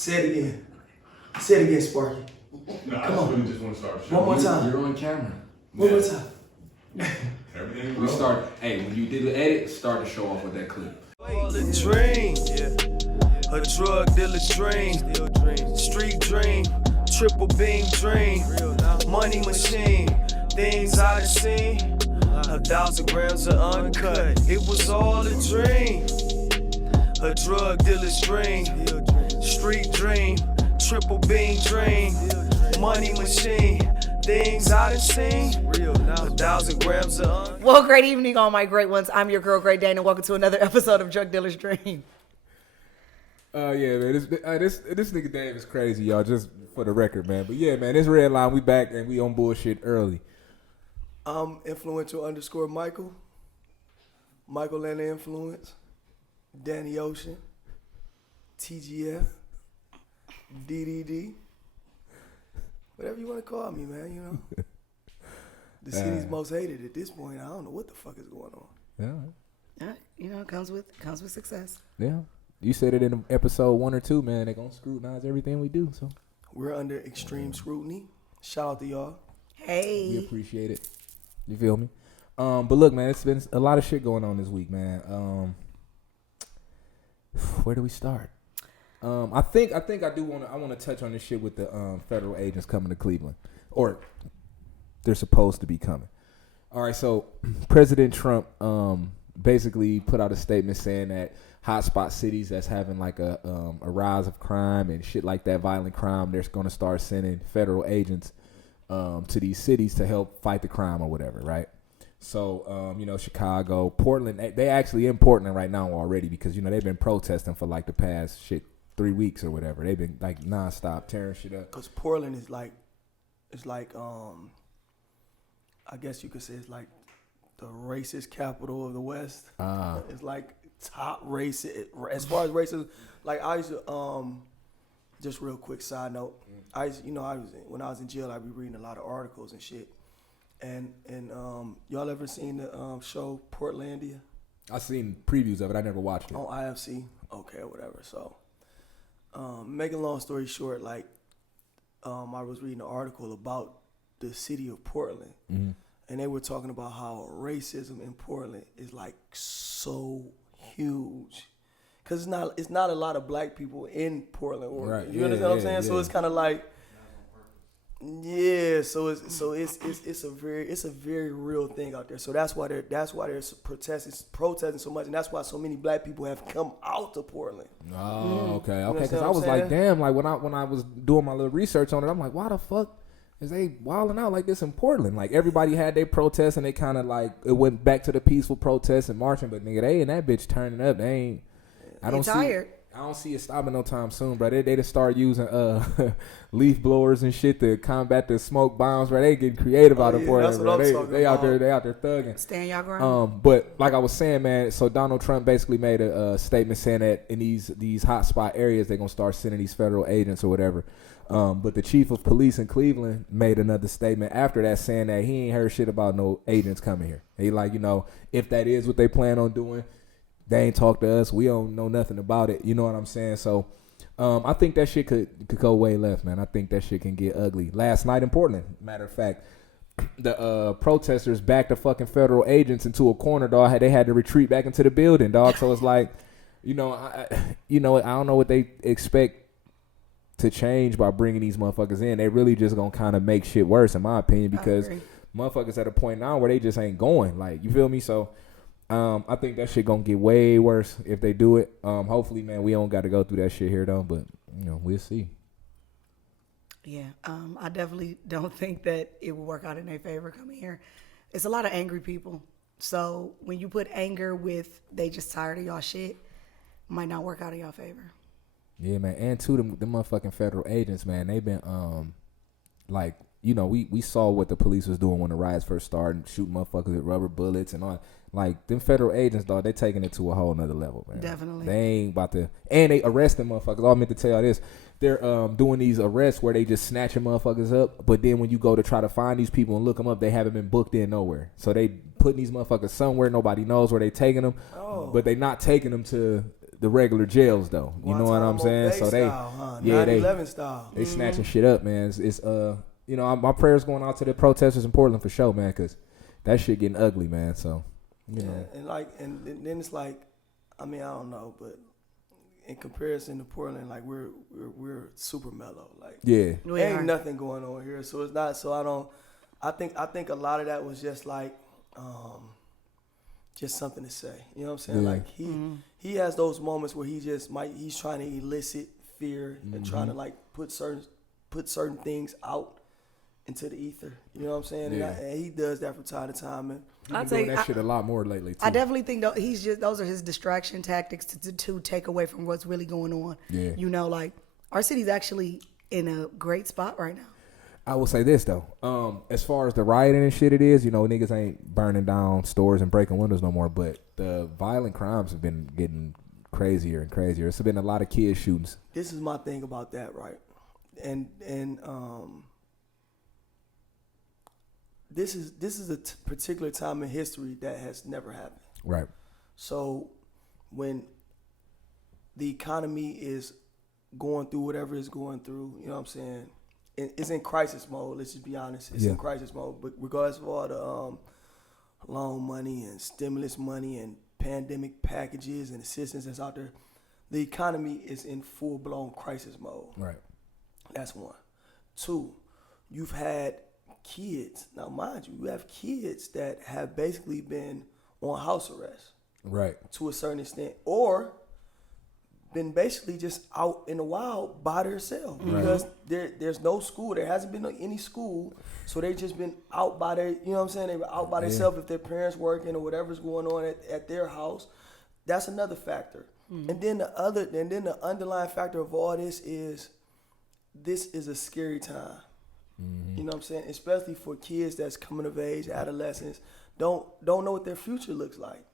Say it again. Say it again, Sparky. No, Come on. Really just want to start shit. One more time. You're on camera. One more time. Everything We start. Hey, when you did the edit, start to show off with that clip. All a dream, a drug dealer's dream, street dream, triple beam dream, money machine, things I done seen, 1,000 grams of uncut. It was all a dream, a drug dealer's dream, street dream, triple beam dream, money machine. Things I done seen, 1,000 grams of uncut. Well, great evening, all my great ones. I'm your girl, Great Dane, and welcome to another episode of Drug Dealer's Dream. Yeah, man, this nigga Dave is crazy, y'all. Just for the record, man. But yeah, man, this red line, we back and we on bullshit early. I'm influential _ Michael. Michael and the Influence. Danny Ocean. TGF. DDD. Whatever you want to call me, man, you know. The city's most hated at this point. I don't know what the fuck is going on. Yeah. You know, it comes with success. Yeah. You said it in episode 1 or 2, man. They're going to scrutinize everything we do, so. We're under extreme scrutiny. Shout out to y'all. Hey. We appreciate it. You feel me? But look, man, it's been a lot of shit going on this week, man. Where do we start? I think I want to touch on this shit with the federal agents coming to Cleveland, or they're supposed to be coming. All right, so President Trump basically put out a statement saying that hotspot cities that's having like a rise of crime and shit like that, violent crime, they're going to start sending federal agents to these cities to help fight the crime or whatever, right? So, Chicago, Portland, they actually in Portland right now already because, they've been protesting for like the past 3 weeks or whatever. They've been like nonstop tearing shit up. Cause Portland is like, I guess you could say it's like the racist capital of the West. It's like top racist as far as racism. Like I used to, just real quick side note. When I was in jail, I'd be reading a lot of articles and shit. And y'all ever seen the show Portlandia? I've seen previews of it. I never watched it. On IFC? Okay, whatever. So, make a long story short, like, I was reading an article about the city of Portland, mm-hmm. and they were talking about how racism in Portland is like so huge, cause it's not a lot of black people in Portland, right? You understand what I'm saying? Yeah. So it's kind of like, yeah. So it's a very real thing out there. So that's why they're protesting so much, and that's why so many black people have come out to Portland. Oh, okay. Because I was like, damn. Like when I was doing my little research on it, I'm like, why the fuck is they wilding out like this in Portland? Like everybody had their protests, and they kind of like it went back to the peaceful protests and marching, but nigga, they and that bitch turning up. They ain't. I don't see it stopping no time soon, bro. They just start using leaf blowers and shit to combat the smoke bombs, bro. They getting creative out of Portland, bro. They out there thugging. Stand y'all ground. But like I was saying, man, so Donald Trump basically made a statement saying that in these hotspot areas they're gonna start sending these federal agents or whatever. But the chief of police in Cleveland made another statement after that saying that he ain't heard shit about no agents coming here. He like, if that is what they plan on doing, they ain't talk to us. We don't know nothing about it. You know what I'm saying? So I think that shit could go way left, man. I think that shit can get ugly. Last night in Portland, matter of fact, the protesters backed the fucking federal agents into a corner, dog. They had to retreat back into the building, dog. So it's like, I don't know what they expect to change by bringing these motherfuckers in. They really just gonna kind of make shit worse, in my opinion, because motherfuckers at a point now where they just ain't going. Like, you feel me? So I think that shit gonna get way worse if they do it. Hopefully, man, we don't got to go through that shit here though, but we'll see. Yeah, I definitely don't think that it will work out in their favor coming here. It's a lot of angry people. So when you put anger with they just tired of y'all shit, might not work out in y'all favor. Yeah, man. And too, the motherfucking federal agents, man, they've been we saw what the police was doing when the riots first started, shooting motherfuckers with rubber bullets and all. Like, them federal agents, dog, they taking it to a whole nother level, man. Definitely. They ain't about to... And they arresting motherfuckers. All I meant to tell y'all this. They're doing these arrests where they just snatching motherfuckers up, but then when you go to try to find these people and look them up, they haven't been booked in nowhere. So they putting these motherfuckers somewhere. Nobody knows where they taking them, but they not taking them to the regular jails, though. You know what I'm saying? So Yeah, 9/11 style. They snatching shit up, man. It's you know, my prayers going out to the protesters in Portland for sure, man, because that shit getting ugly, man. So, you know. And then it's like, I mean, I don't know, but in comparison to Portland, like we're super mellow. Like, yeah, ain't nothing going on here, so it's not. So I think a lot of that was just like, just something to say. You know what I'm saying? Yeah. Like he has those moments where he's trying to elicit fear and trying to like put certain things out into the ether. You know what I'm saying? Yeah. And he does that from time to time. And I've been doing that shit a lot more lately too. I definitely think those are his distraction tactics to take away from what's really going on. Yeah. You know, like our city's actually in a great spot right now. I will say this though, as far as the rioting and shit, it is, you know, niggas ain't burning down stores and breaking windows no more, but the violent crimes have been getting crazier and crazier. It's been a lot of kid shootings. This is my thing about that, right? And this is a particular time in history that has never happened. Right. So when the economy is going through whatever it's going through, you know what I'm saying? It's in crisis mode. Let's just be honest. It's in crisis mode. But regardless of all the loan money and stimulus money and pandemic packages and assistance that's out there, the economy is in full-blown crisis mode. Right. That's one. Two, you've had kids. Now, mind you have kids that have basically been on house arrest. Right. To a certain extent. Or been basically just out in the wild by themselves. Because there's no school. There hasn't been any school. So they've just been out by their, you know what I'm saying? They were out by themselves if their parents working or whatever's going on at their house. That's another factor. And then the underlying factor of all this is a scary time. You know what I'm saying? Especially for kids that's coming of age, adolescents, don't know what their future looks like.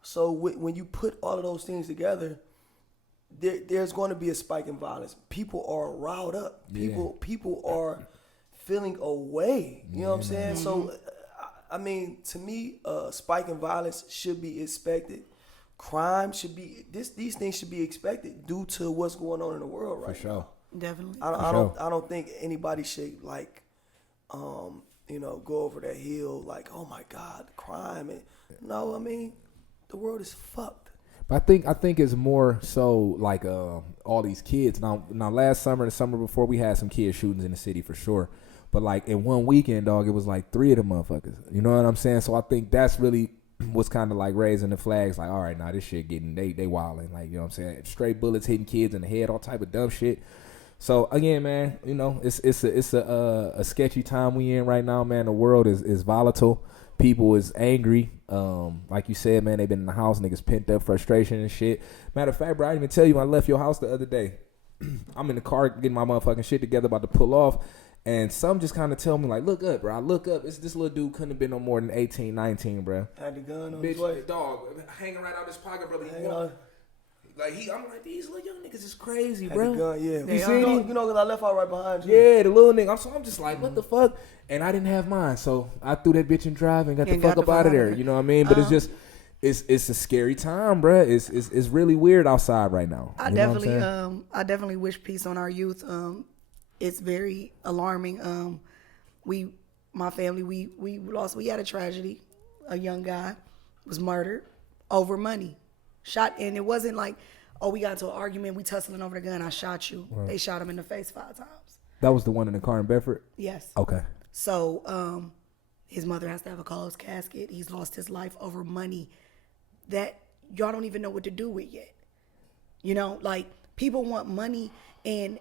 So when you put all of those things together, there's going to be a spike in violence. People are riled up. People are feeling away. You know what I'm saying? So, I mean, to me, a spike in violence should be expected. Crime should be these things should be expected due to what's going on in the world right now. Definitely. I don't think anybody should like, you know, go over that hill like, oh my God, crime. No, I mean, the world is fucked. But I think it's more so like all these kids. Now last summer, the summer before, we had some kid shootings in the city for sure. But like in one weekend, dog, it was like 3 of them motherfuckers. You know what I'm saying? So I think that's really what's kind of like raising the flags. Like, all right, now this shit getting they wilding. Like, you know what I'm saying? Straight bullets hitting kids in the head, all type of dumb shit. So again, man, you know, it's a sketchy time we in right now, man. The world is volatile. People is angry. Like you said, man, they been in the house, niggas pent up frustration and shit. Matter of fact, bro, I didn't even tell you I left your house the other day. I'm in the car getting my motherfucking shit together, about to pull off, and some just kind of tell me like, look up, bro. I look up. This little dude couldn't have been no more than 18, 19, bro. Had the gun on Bitch, his way. dog, hanging right out his pocket, brother. I'm like, these little young niggas is crazy, Had bro. the gun, yeah. You see You know, because I left out right behind you. Yeah, the little nigga. So I'm just like, what the fuck? And I didn't have mine, so I threw that bitch in drive and got the fuck up out of there. You know what I mean? But it's just, it's a scary time, bro. It's really weird outside right now. I definitely wish peace on our youth. It's very alarming. My family, we had a tragedy. A young guy was murdered over money. Shot, and it wasn't like, oh, we got into an argument, we tussling over the gun, I shot you. Right. They shot him in the face 5 times. That was the one in the car in Bedford? Yes. Okay. So his mother has to have a closed casket. He's lost his life over money that y'all don't even know what to do with yet. You know, like, people want money, and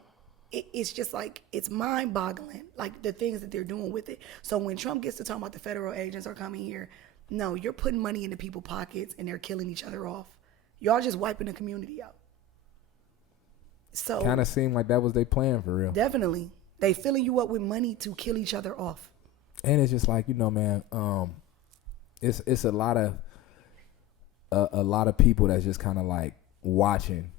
it's just like, it's mind-boggling, like, the things that they're doing with it. So when Trump gets to talking about the federal agents are coming here, no, you're putting money into people's pockets, and they're killing each other off. Y'all just wiping the community out. So kind of seemed like that was their plan for real. Definitely. They filling you up with money to kill each other off. And it's just like, you know, man, it's a lot of people that's just kind of like watching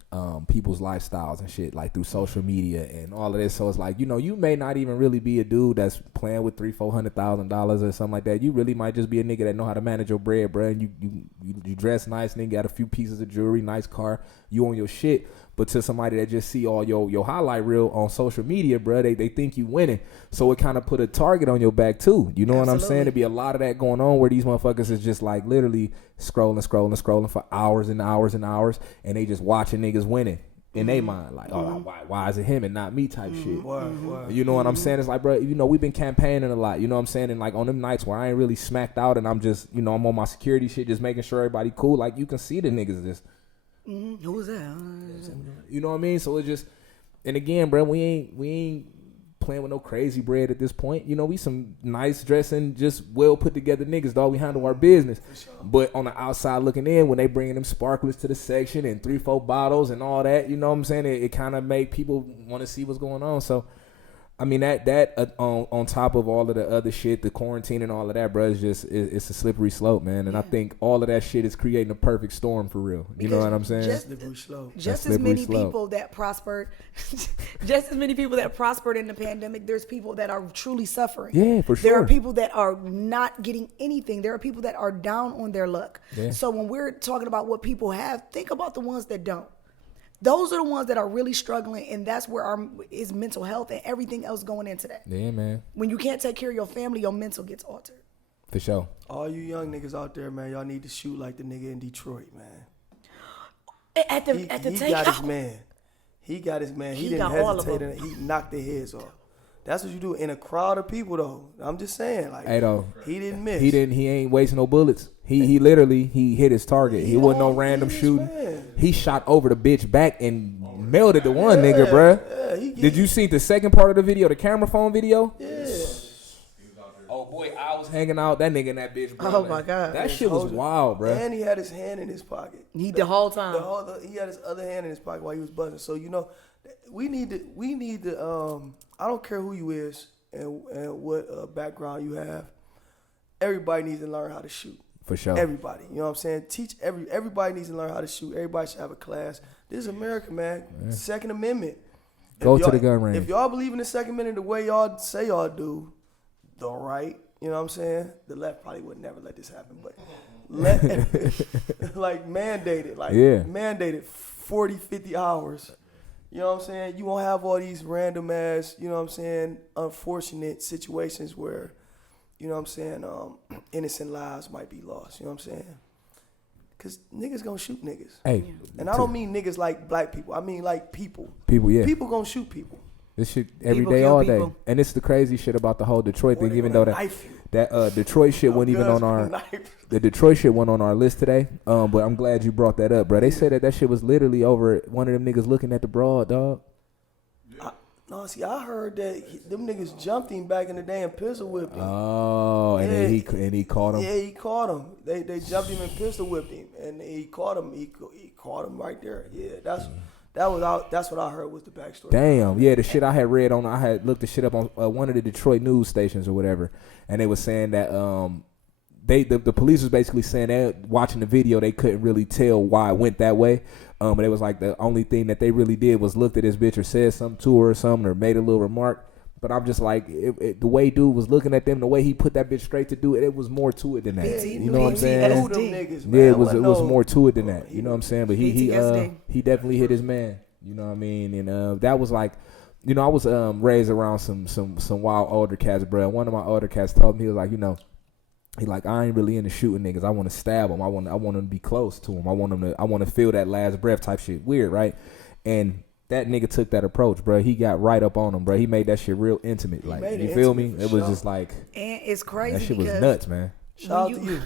people's lifestyles and shit, like through social media and all of this. So it's like, you know, you may not even really be a dude that's playing with $300,000-$400,000 or something like that. You really might just be a nigga that know how to manage your bread, bro. And you dress nice, nigga, got a few pieces of jewelry, nice car, you on your shit. But to somebody that just see all your highlight reel on social media, bro, they think you winning. So it kind of put a target on your back too. You know what I'm saying? There be a lot of that going on where these motherfuckers is just like literally scrolling for hours and hours and hours, and they just watching niggas winning in their mind. Like, oh, why is it him and not me type shit? You know what I'm saying? It's like, bro, you know, we've been campaigning a lot. You know what I'm saying? And like on them nights where I ain't really smacked out and I'm just, you know, I'm on my security shit, just making sure everybody cool. Like you can see the niggas just. Who was that? You know what I mean? So it just, and again, bro, we ain't playing with no crazy bread at this point. You know, we some nice dressing, just well put together niggas, dog. We handle our business. But on the outside looking in, when they bringing them sparklers to the section and 3-4 bottles and all that, you know what I'm saying? It kind of make people want to see what's going on. So, I mean, that on top of all of the other shit, the quarantine and all of that, bro, is just it's a slippery slope, man. And I think all of that shit is creating a perfect storm for real. You know what I'm saying? Just as many people that prospered, just as many people that prospered in the pandemic, there's people that are truly suffering. Yeah, for sure. There are people that are not getting anything. There are people that are down on their luck. Yeah. So when we're talking about what people have, think about the ones that don't. Those are the ones that are really struggling, and that's where is mental health and everything else going into that. Yeah, man. When you can't take care of your family, your mental gets altered. For sure. All you young niggas out there, man, y'all need to shoot like the nigga in Detroit, man. He got his man. He got his man. He didn't hesitate, and he knocked their heads off. That's what you do in a crowd of people, though. I'm just saying, like, hey, though, he didn't miss. He ain't wasting no bullets. He literally hit his target. He wasn't no random shooting. Man. He shot over the bitch back and melted the one nigga, bruh. Yeah, Did you see the second part of the video, the camera phone video? Yeah. Oh boy, I was hanging out that nigga and that bitch, bro. Oh my God, that shit was wild, bruh. And he had his hand in his pocket. The whole time. He had his other hand in his pocket while he was buzzing. So you know, we need to. I don't care who you is and what background you have. Everybody needs to learn how to shoot. For sure. Everybody. You know what I'm saying? Everybody needs to learn how to shoot. Everybody should have a class. This is America, man. Yeah. Second Amendment. Go to the gun range. If y'all believe in the Second Amendment the way y'all say y'all do, the right, you know what I'm saying? The left probably would never let this happen, but like mandated. Mandated 40, 50 hours. You know what I'm saying? You won't have all these random ass, you know what I'm saying, unfortunate situations where, you know what I'm saying, innocent lives might be lost. You know what I'm saying? Because niggas gonna shoot niggas. Hey. And I don't mean niggas like black people. I mean like people. People, yeah. People gonna shoot people. This shit every day, all day. And it's the crazy shit about the whole Detroit thing, even though that Detroit shit wasn't even on our the Detroit shit wasn't on our list today. But I'm glad you brought that up, bro. They said that shit was literally over one of them niggas looking at the broad, dog. I heard that them niggas jumped him back in the day and pistol whipped him. Oh, and then he caught him. Yeah, he caught him. They jumped him and pistol whipped him, and he caught him. He caught him right there. Yeah, that's what I heard was the backstory. Damn, yeah, the shit I had read on, I had looked the shit up on one of the Detroit news stations or whatever, and they was saying that the police was basically saying that watching the video they couldn't really tell why it went that way. But it was like the only thing that they really did was looked at this bitch or said something to her or something or made a little remark. But I'm just like, the way dude was looking at them, the way he put that bitch straight to do it, it was more to it than that. Yeah, you know what I'm saying? Niggas, yeah, it was more to it than that. You know what I'm saying? But he definitely hit his man. You know what I mean? And that was like, you know, I was raised around some wild older cats, bro. One of my older cats told me, he was like, you know, he like, I ain't really into shooting niggas. I want to stab them. I want them to be close to them. I want to feel that last breath type shit. Weird, right? And that nigga took that approach, bro. He got right up on him, bro. He made that shit real intimate. Like, you feel me? It was just like, and it's crazy. That shit was nuts, man. Shout out to you.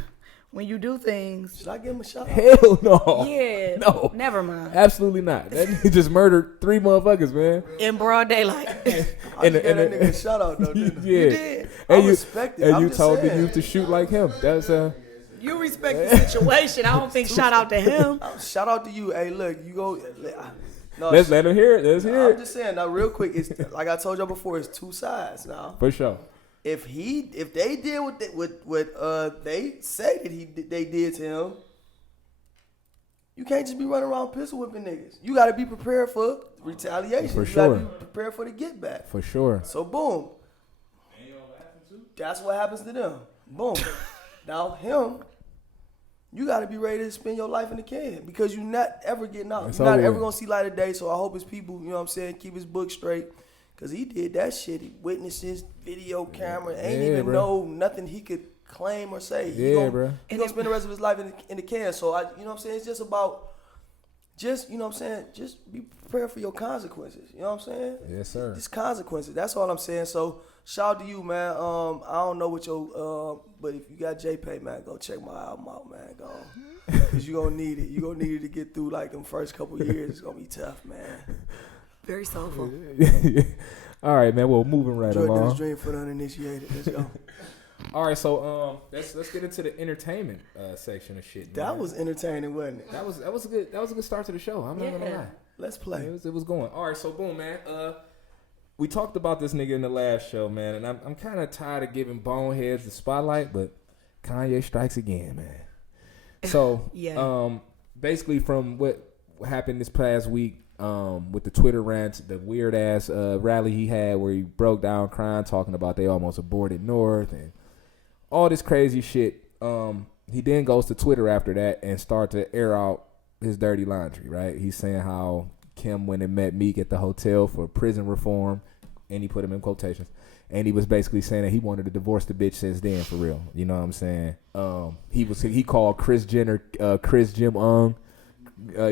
When you do things, should I give him a shout out? Hell no. Yeah. No. Never mind. Absolutely not. That nigga just murdered 3 motherfuckers, man. In broad daylight. I gave that nigga a shout out though, didn't I? Yeah. You did. I respect it. And you told the youth to shoot like him. That's You respect the situation. I don't think shout out to him. Shout out to you. Hey, look, you go. No, let's let him hear it. Let's hear it. I'm just saying now, real quick. It's like I told y'all before. It's two sides now. For sure. If they did what they say that they did to him, you can't just be running around pistol whipping niggas. You got to be prepared for retaliation. For you sure. got to be prepared for the get back. For sure. So boom. That's what happens to them. Boom. Now him, you got to be ready to spend your life in the can because you're not ever getting out. It's You're not over ever with. going to see light of day. So I hope his people, you know what I'm saying, keep his book straight because he did that shit. He witnessed his video camera. Ain't Yeah, even bro. know nothing he could claim or say. Yeah, bro. He going to spend the rest of his life in the can. So, you know what I'm saying, it's just about, you know what I'm saying, just be prepared for your consequences. You know what I'm saying? Yes, sir. Just consequences. That's all I'm saying. So shout out to you, man. I don't know what your but if you got JPay, man, go check my album out, man. Go on. Cause you gonna need it. You gonna need it to get through like them first couple years. It's gonna be tough, man. Very soulful. All right, man. Well, moving right Jordan along. Dill's dream for the uninitiated. Let's go. All right, so let's get into the entertainment section of shit. That man. was entertaining, wasn't it? that was a good start to the show. I'm not gonna lie. Let's play. It was going. All right, so boom, man. We talked about this nigga in the last show, man, and I'm kind of tired of giving boneheads the spotlight, but Kanye strikes again, man. So, Yeah. basically from what happened this past week, with the Twitter rants, the weird ass rally he had where he broke down crying, talking about they almost aborted North and all this crazy shit. He then goes to Twitter after that and start to air out his dirty laundry, right? He's saying how Kim went and met Meek at the hotel for prison reform, and he put him in quotations. And he was basically saying that he wanted to divorce the bitch since then, for real. You know what I'm saying? He called Kris Jenner Chris Jim Ung.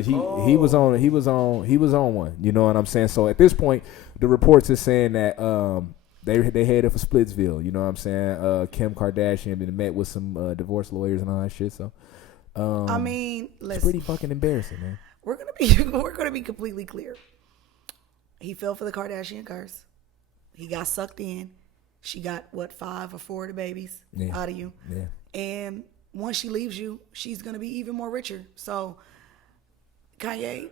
He was on one. You know what I'm saying? So at this point, the reports is saying that they headed for Splitsville. You know what I'm saying? Kim Kardashian been met with some divorce lawyers and all that shit. So I mean, it's listen, pretty fucking embarrassing, man. we're gonna be completely clear. He fell for the Kardashian curse. He got sucked in. She got 5 or 4 of the babies out of you. Yeah. And once she leaves you, she's gonna be even more richer. So Kanye,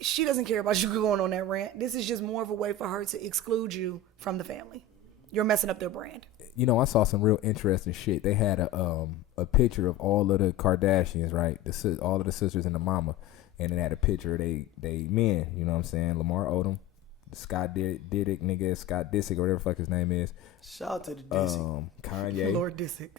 she doesn't care about you going on that rant. This is just more of a way for her to exclude you from the family. You're messing up their brand. You know, I saw some real interesting shit. They had a picture of all of the Kardashians, right? All of the sisters and the mama, and it had a picture of they men. You know what I'm saying? Lamar Odom, Scott Disick, nigga, Scott Disick, or whatever the fuck his name is. Shout out to the Dizzy. Kanye, Lord Disick.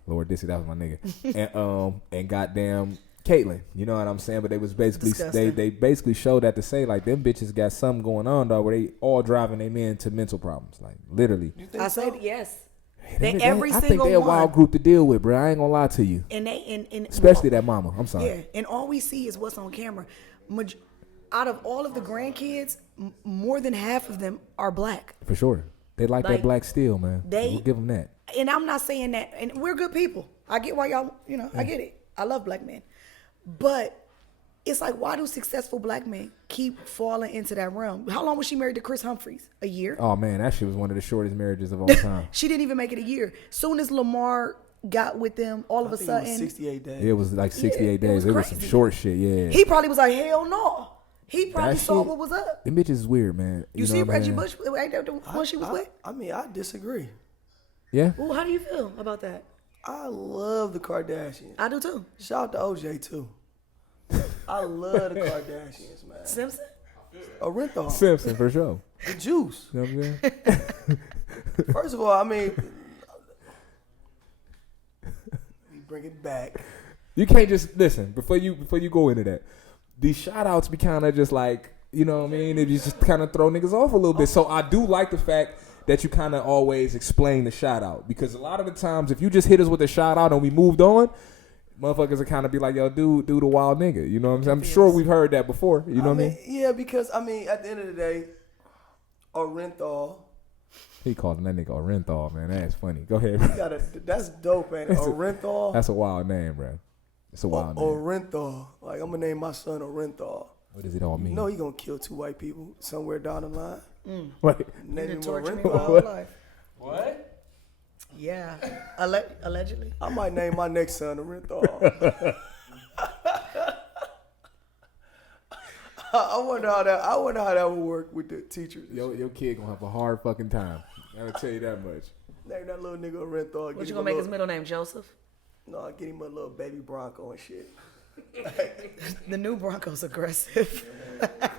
that was my nigga, and goddamn Caitlyn. You know what I'm saying? But they was basically Disgusting. they basically showed that to say like them bitches got something going on, dog, where they all driving they men to mental problems, like literally. You think I so? said yes. Them niggas- Every I think single they a one. wild group to deal with, bro. I ain't gonna lie to you. And they and Especially that mama. I'm sorry. yeah, and all we see is what's on camera. Out of all of the grandkids, more than half of them are black. For sure. They like that Like, black steel, man. they- We'll give them that. And I'm not saying that, and we're good people. I get why y'all, I get it. I love black men. But it's like, why do successful black men keep falling into that realm? How long was she married to Chris Humphries? A year? Oh, man, that shit was one of the shortest marriages of all time. She didn't even make it a year. Soon as Lamar got with them, all of I a think it was sudden, 68 days. It was like 68 Yeah, it days. was It was some crazy. short shit, yeah. he probably was like, hell no. He probably That saw shit- what was up. Them bitches is weird, man. You know see what I Reggie mean? Bush, ain't that the one she was with? I mean, I disagree. Yeah? Well, how do you feel about that? I love the Kardashians. I do too. Shout out to OJ too. I love the Kardashians, man. Simpson? Orenthal, Simpson, for sure. the juice. You know what I'm saying? First of all, I mean, we bring it back. You can't just listen before you go into that. These shout outs be kind of just like, you know what I mean? They just kind of throw niggas off a little bit. So I do like the fact that you kind of always explain the shout out, because a lot of the times if you just hit us with a shout out and we moved on, motherfuckers will kind of be like, yo, dude the wild nigga. You know what I'm saying? I'm sure we've heard that before. You know what I mean? Yeah, because I mean, at the end of the day, Orenthal, He called that nigga Orenthal, man. That's funny. Go ahead. that's dope, man. Orenthal. That's a wild name, bro. It's a wild name. Orenthal. Like, I'm gonna name my son Orenthal. What does it all mean? You know he gonna kill 2 white people somewhere down the line. Wait. Name him Torture me my Orenthal. whole life. What? Yeah. Allegedly. I might name my next son Orenthal. I wonder how that would work with the teachers. Your kid gonna have a hard fucking time. I'll tell you that much. Name that little nigga Orenthal. What you gonna make his middle name? Joseph? No, get him a little baby Bronco and shit. The new Bronco's aggressive.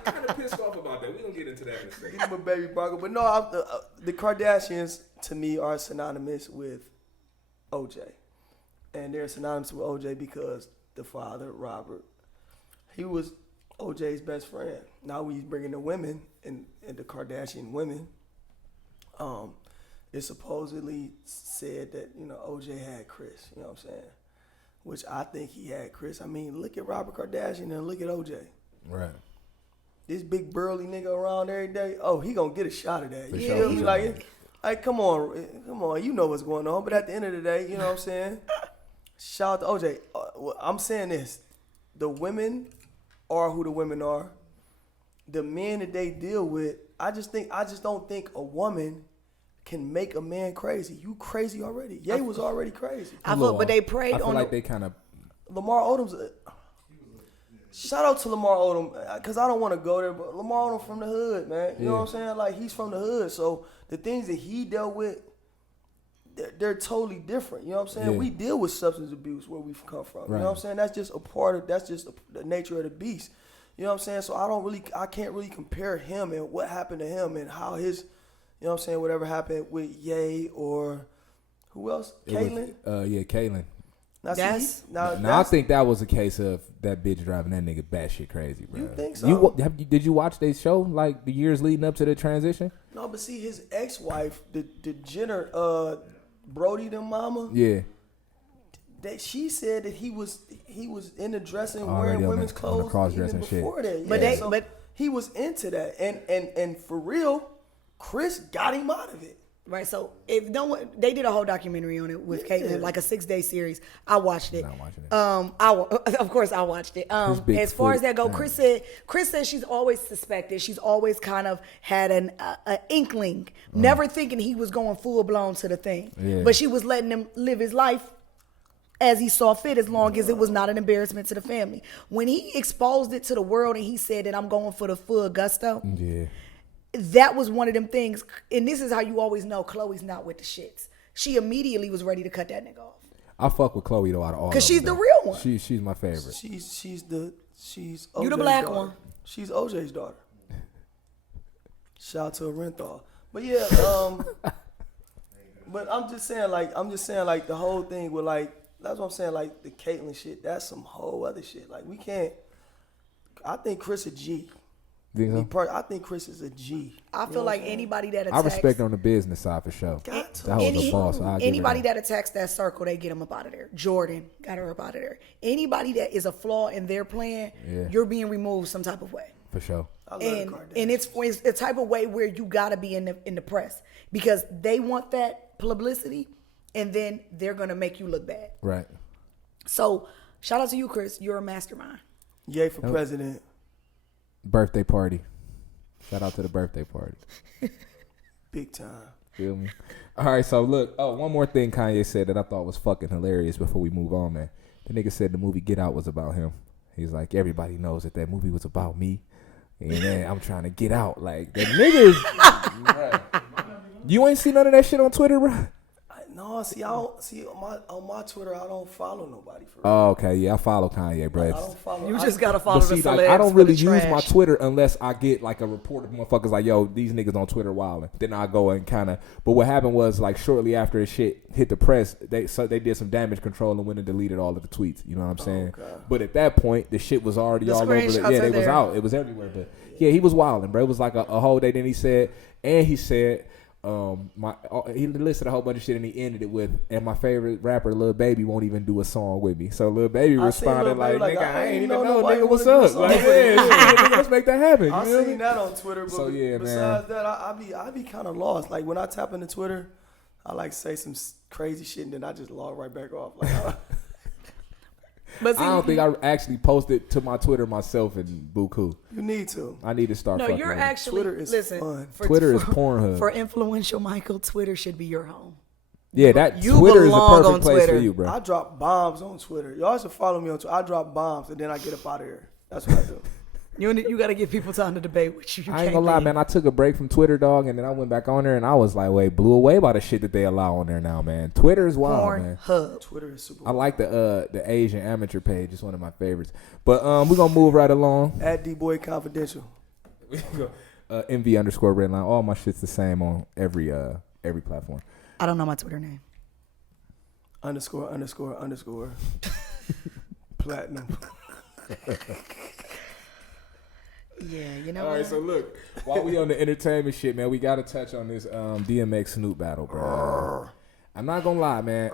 Kind of pissed off about that. We gonna get into that in a second. Get him a baby Bronco. But no, the Kardashians to me are synonymous with OJ, and they're synonymous with OJ because the father, Robert, he was OJ's best friend. Now we bringing the women and the Kardashian women. It supposedly said that, you know, OJ had Chris, you know what I'm saying? Which I think he had Chris. I mean, look at Robert Kardashian and look at OJ. Right. This big burly nigga around every day. Oh, he gonna get a shot of that. For Yeah, sure. he like, come on, you know what's going on. But at the end of the day, you know what I'm saying? Shout out to OJ. Well, I'm saying this: the women are who the women are. The men that they deal with, I just don't think a woman can make a man crazy. You crazy already? Ye was already crazy. I feel, but they preyed I feel on like they kind of. Lamar Odom's. Shout out to Lamar Odom, because I don't want to go there, but Lamar Odom from the hood, man. You know what I'm saying? Like, he's from the hood, so the things that he dealt with, they're totally different. You know what I'm saying? Yeah. We deal with substance abuse where we've come from. Right. You know what I'm saying? That's just the nature of the beast. You know what I'm saying? So I can't really compare him and what happened to him and how his, you know what I'm saying, whatever happened with Ye or who else? Caitlyn? Yeah, Caitlyn. Now, I think that was a case of that bitch driving that nigga batshit crazy, bro. You think so? Did you watch their show like the years leading up to the transition? No, but see, his ex-wife, the Jenner, Brody, the mama. Yeah. That she said that he was in the dressing Already wearing on women's the- on the clothes cross-dressing even before shit. that. But he was into that, and for real, Chris got him out of it. right. So if no one, they did a whole documentary on it with Caitlyn, like a 6-day series. I watched it. Not watching it. Of course I watched it. His big As far as foot. that go, Yeah. Chris said she's always suspected. She's always kind of had an inkling, never thinking he was going full blown to the thing. Yeah. But she was letting him live his life as he saw fit, as long as it was not an embarrassment to the family. When he exposed it to the world and he said that I'm going for the full gusto, Yeah. that was one of them things. And this is how you always know Chloe's not with the shits. She immediately was ready to cut that nigga off. I fuck with Chloe though out of all. 'Cause of she's them, the though. real one. She's my favorite. She's OJ's You the black daughter. one. She's OJ's daughter. Shout out to Arenthal. But yeah, but I'm just saying like the whole thing with like, that's what I'm saying, like the Caitlyn shit, that's some whole other shit. Like we can't. I think Chris a G. Think so? I think Chris is a G. I feel like anybody that I attacks respect her on the business side for sure. Got to. That was a boss. I'll give her anybody that. that attacks that circle, they get them up out of there. Jordan got her up out of there. Anybody that is a flaw in their plan, you're being removed some type of way. For sure. I love the And Kardashians. it's the type of way where you gotta be in the press because they want that publicity, and then they're gonna make you look bad. Right. So shout out to you, Chris. You're a mastermind. Yay for president. Birthday party. Shout out to the birthday party. Big time. Feel me? All right, so look. Oh, one more thing Kanye said that I thought was fucking hilarious before we move on, man. The nigga said the movie Get Out was about him. He's like, everybody knows that movie was about me. And then I'm trying to get out. Like, the niggas. You ain't seen none of that shit on Twitter, bro? No, see, I don't see on my Twitter. I don't follow nobody for real. Oh, okay. Yeah, I follow Kanye, bro. I don't follow. You just gotta follow But the see, celebs. like, I don't for really the use trash. my Twitter unless I get like a report of motherfuckers like, yo, these niggas on Twitter wilding. Then I go and kind of. But what happened was like shortly after the shit hit the press, they did some damage control and went and deleted all of the tweets. You know what I'm saying? Okay. But at that point, the shit was already The all over. screenshots Yeah, are it was there. out. It was everywhere. But yeah, he was wilding, bro. It was like a whole day. Then he said. He listed a whole bunch of shit and he ended it with, and my favorite rapper Lil Baby won't even do a song with me. So Lil Baby I seen responded Lil Baby like, like, nigga, I I ain't ain't even know know, nobody nigga, what's wanna do a up? song Like, with yeah, me. nigga, let's make that happen. You I feel me? seen that on Twitter, but So, yeah, man. besides that, I be kind of lost. Like when I tap into Twitter, I like say some crazy shit and then I just log right back off. Like, But see, I don't think I actually posted to my Twitter myself in Buku. you need to. I need to start no, fucking you're with it. actually Twitter is listen. fun. Twitter is Pornhub. For influential Michael, Twitter should be your home. Yeah, that You Twitter is a belong perfect on place for Twitter. you, bro. I drop bombs on Twitter. Y'all should follow me on Twitter. I drop bombs and then I get up out of here. That's what I do. You got to give people time to debate with you. I ain't gonna lie, man. I took a break from Twitter, dog, and then I went back on there, and I was like, wait, blew away by the shit that they allow on there now, man. Twitter is wild, man. Pornhub. Twitter is super. I like the Asian amateur page. It's one of my favorites. But we're gonna move right along. At D-Boy Confidential. MV_redline. All my shit's the same on every platform. I don't know my Twitter name. ___. platinum. Yeah, you know All what? right, so look, while we on the entertainment shit, man, we got to touch on this DMX Snoop battle, bro. I'm not gonna lie, man.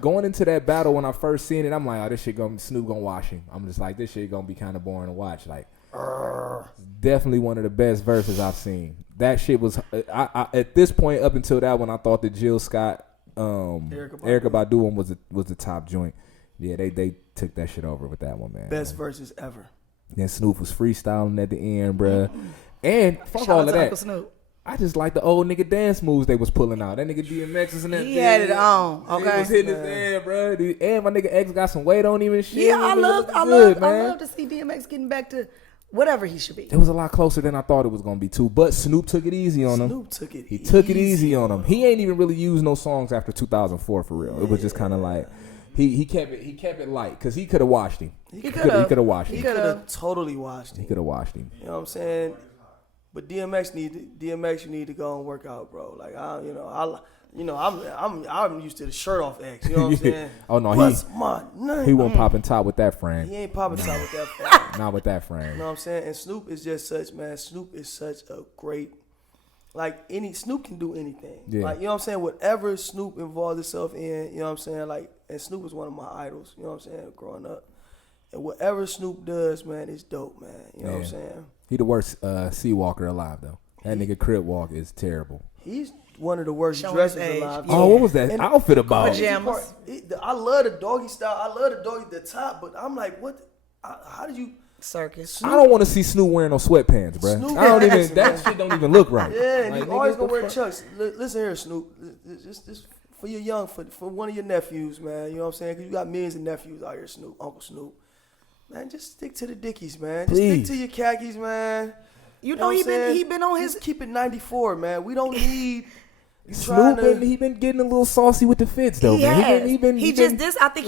Going into that battle when I first seen it, I'm like, oh, this shit Snoop gonna wash him. I'm just like, this shit gonna be kind of boring to watch. Like, definitely one of the best verses I've seen. That shit was, I at this point up until that one, I thought the Jill Scott, Erykah Badu one was the top joint. Yeah, they took that shit over with that one, man. Best verses ever. Then Snoop was freestyling at the end, bruh. And fuck Shout all out of to Uncle that. Snoop. I just like the old nigga dance moves they was pulling out. That nigga DMX was in that. He had it on. He Okay. was hitting his head, bro. And my nigga X got some weight on him and shit. Yeah, I love to see DMX getting back to whatever he should be. It was a lot closer than I thought it was gonna be too. But Snoop took it easy on him. Snoop took it. He took it easy on him. He ain't even really used no songs after 2004 for real. It was just kind of like he kept it light because he could have washed him. He could have washed him. He could have totally washed him. He could have washed him. You know what I'm saying? But DMX you need to go and work out, bro. Like I'm used to the shirt off X. You know what I'm saying? Oh no, what's my name? He won't popping top with that frame. He ain't popping top with that frame. Not with that frame. You know what I'm saying? And Snoop is just such, man. Snoop is such a great, Snoop can do anything. Yeah. Like, you know what I'm saying? Whatever Snoop involved himself in, you know what I'm saying? Like, and Snoop was one of my idols, you know what I'm saying, growing up. And whatever Snoop does, man, is dope, man. You know what I'm saying? He the worst sea walker alive, though. That nigga crib walk is terrible. He's one of the worst Showing dressers his age. alive. Oh, what was that outfit about? Pajamas. I love the doggy style. I love the doggy, the top, but I'm like, what? How did you? Circus. I don't want to see Snoop wearing no sweatpants, bro. Snoop I don't even. ass, That man. shit don't even look right. Yeah, and Like, you always nigga, gonna wear the fuck- chucks. Listen here, Snoop. Just for your young, for one of your nephews, man. You know what I'm saying? Because you got millions of nephews out here, Snoop, Uncle Snoop. Man, just stick to the Dickies, man. Just Please. stick to your khakis, man. You know what he I'm saying? been on his. Just keep it 94, man. We don't need. Snoop he been getting a little saucy with the fits though, He man. has. He been I think he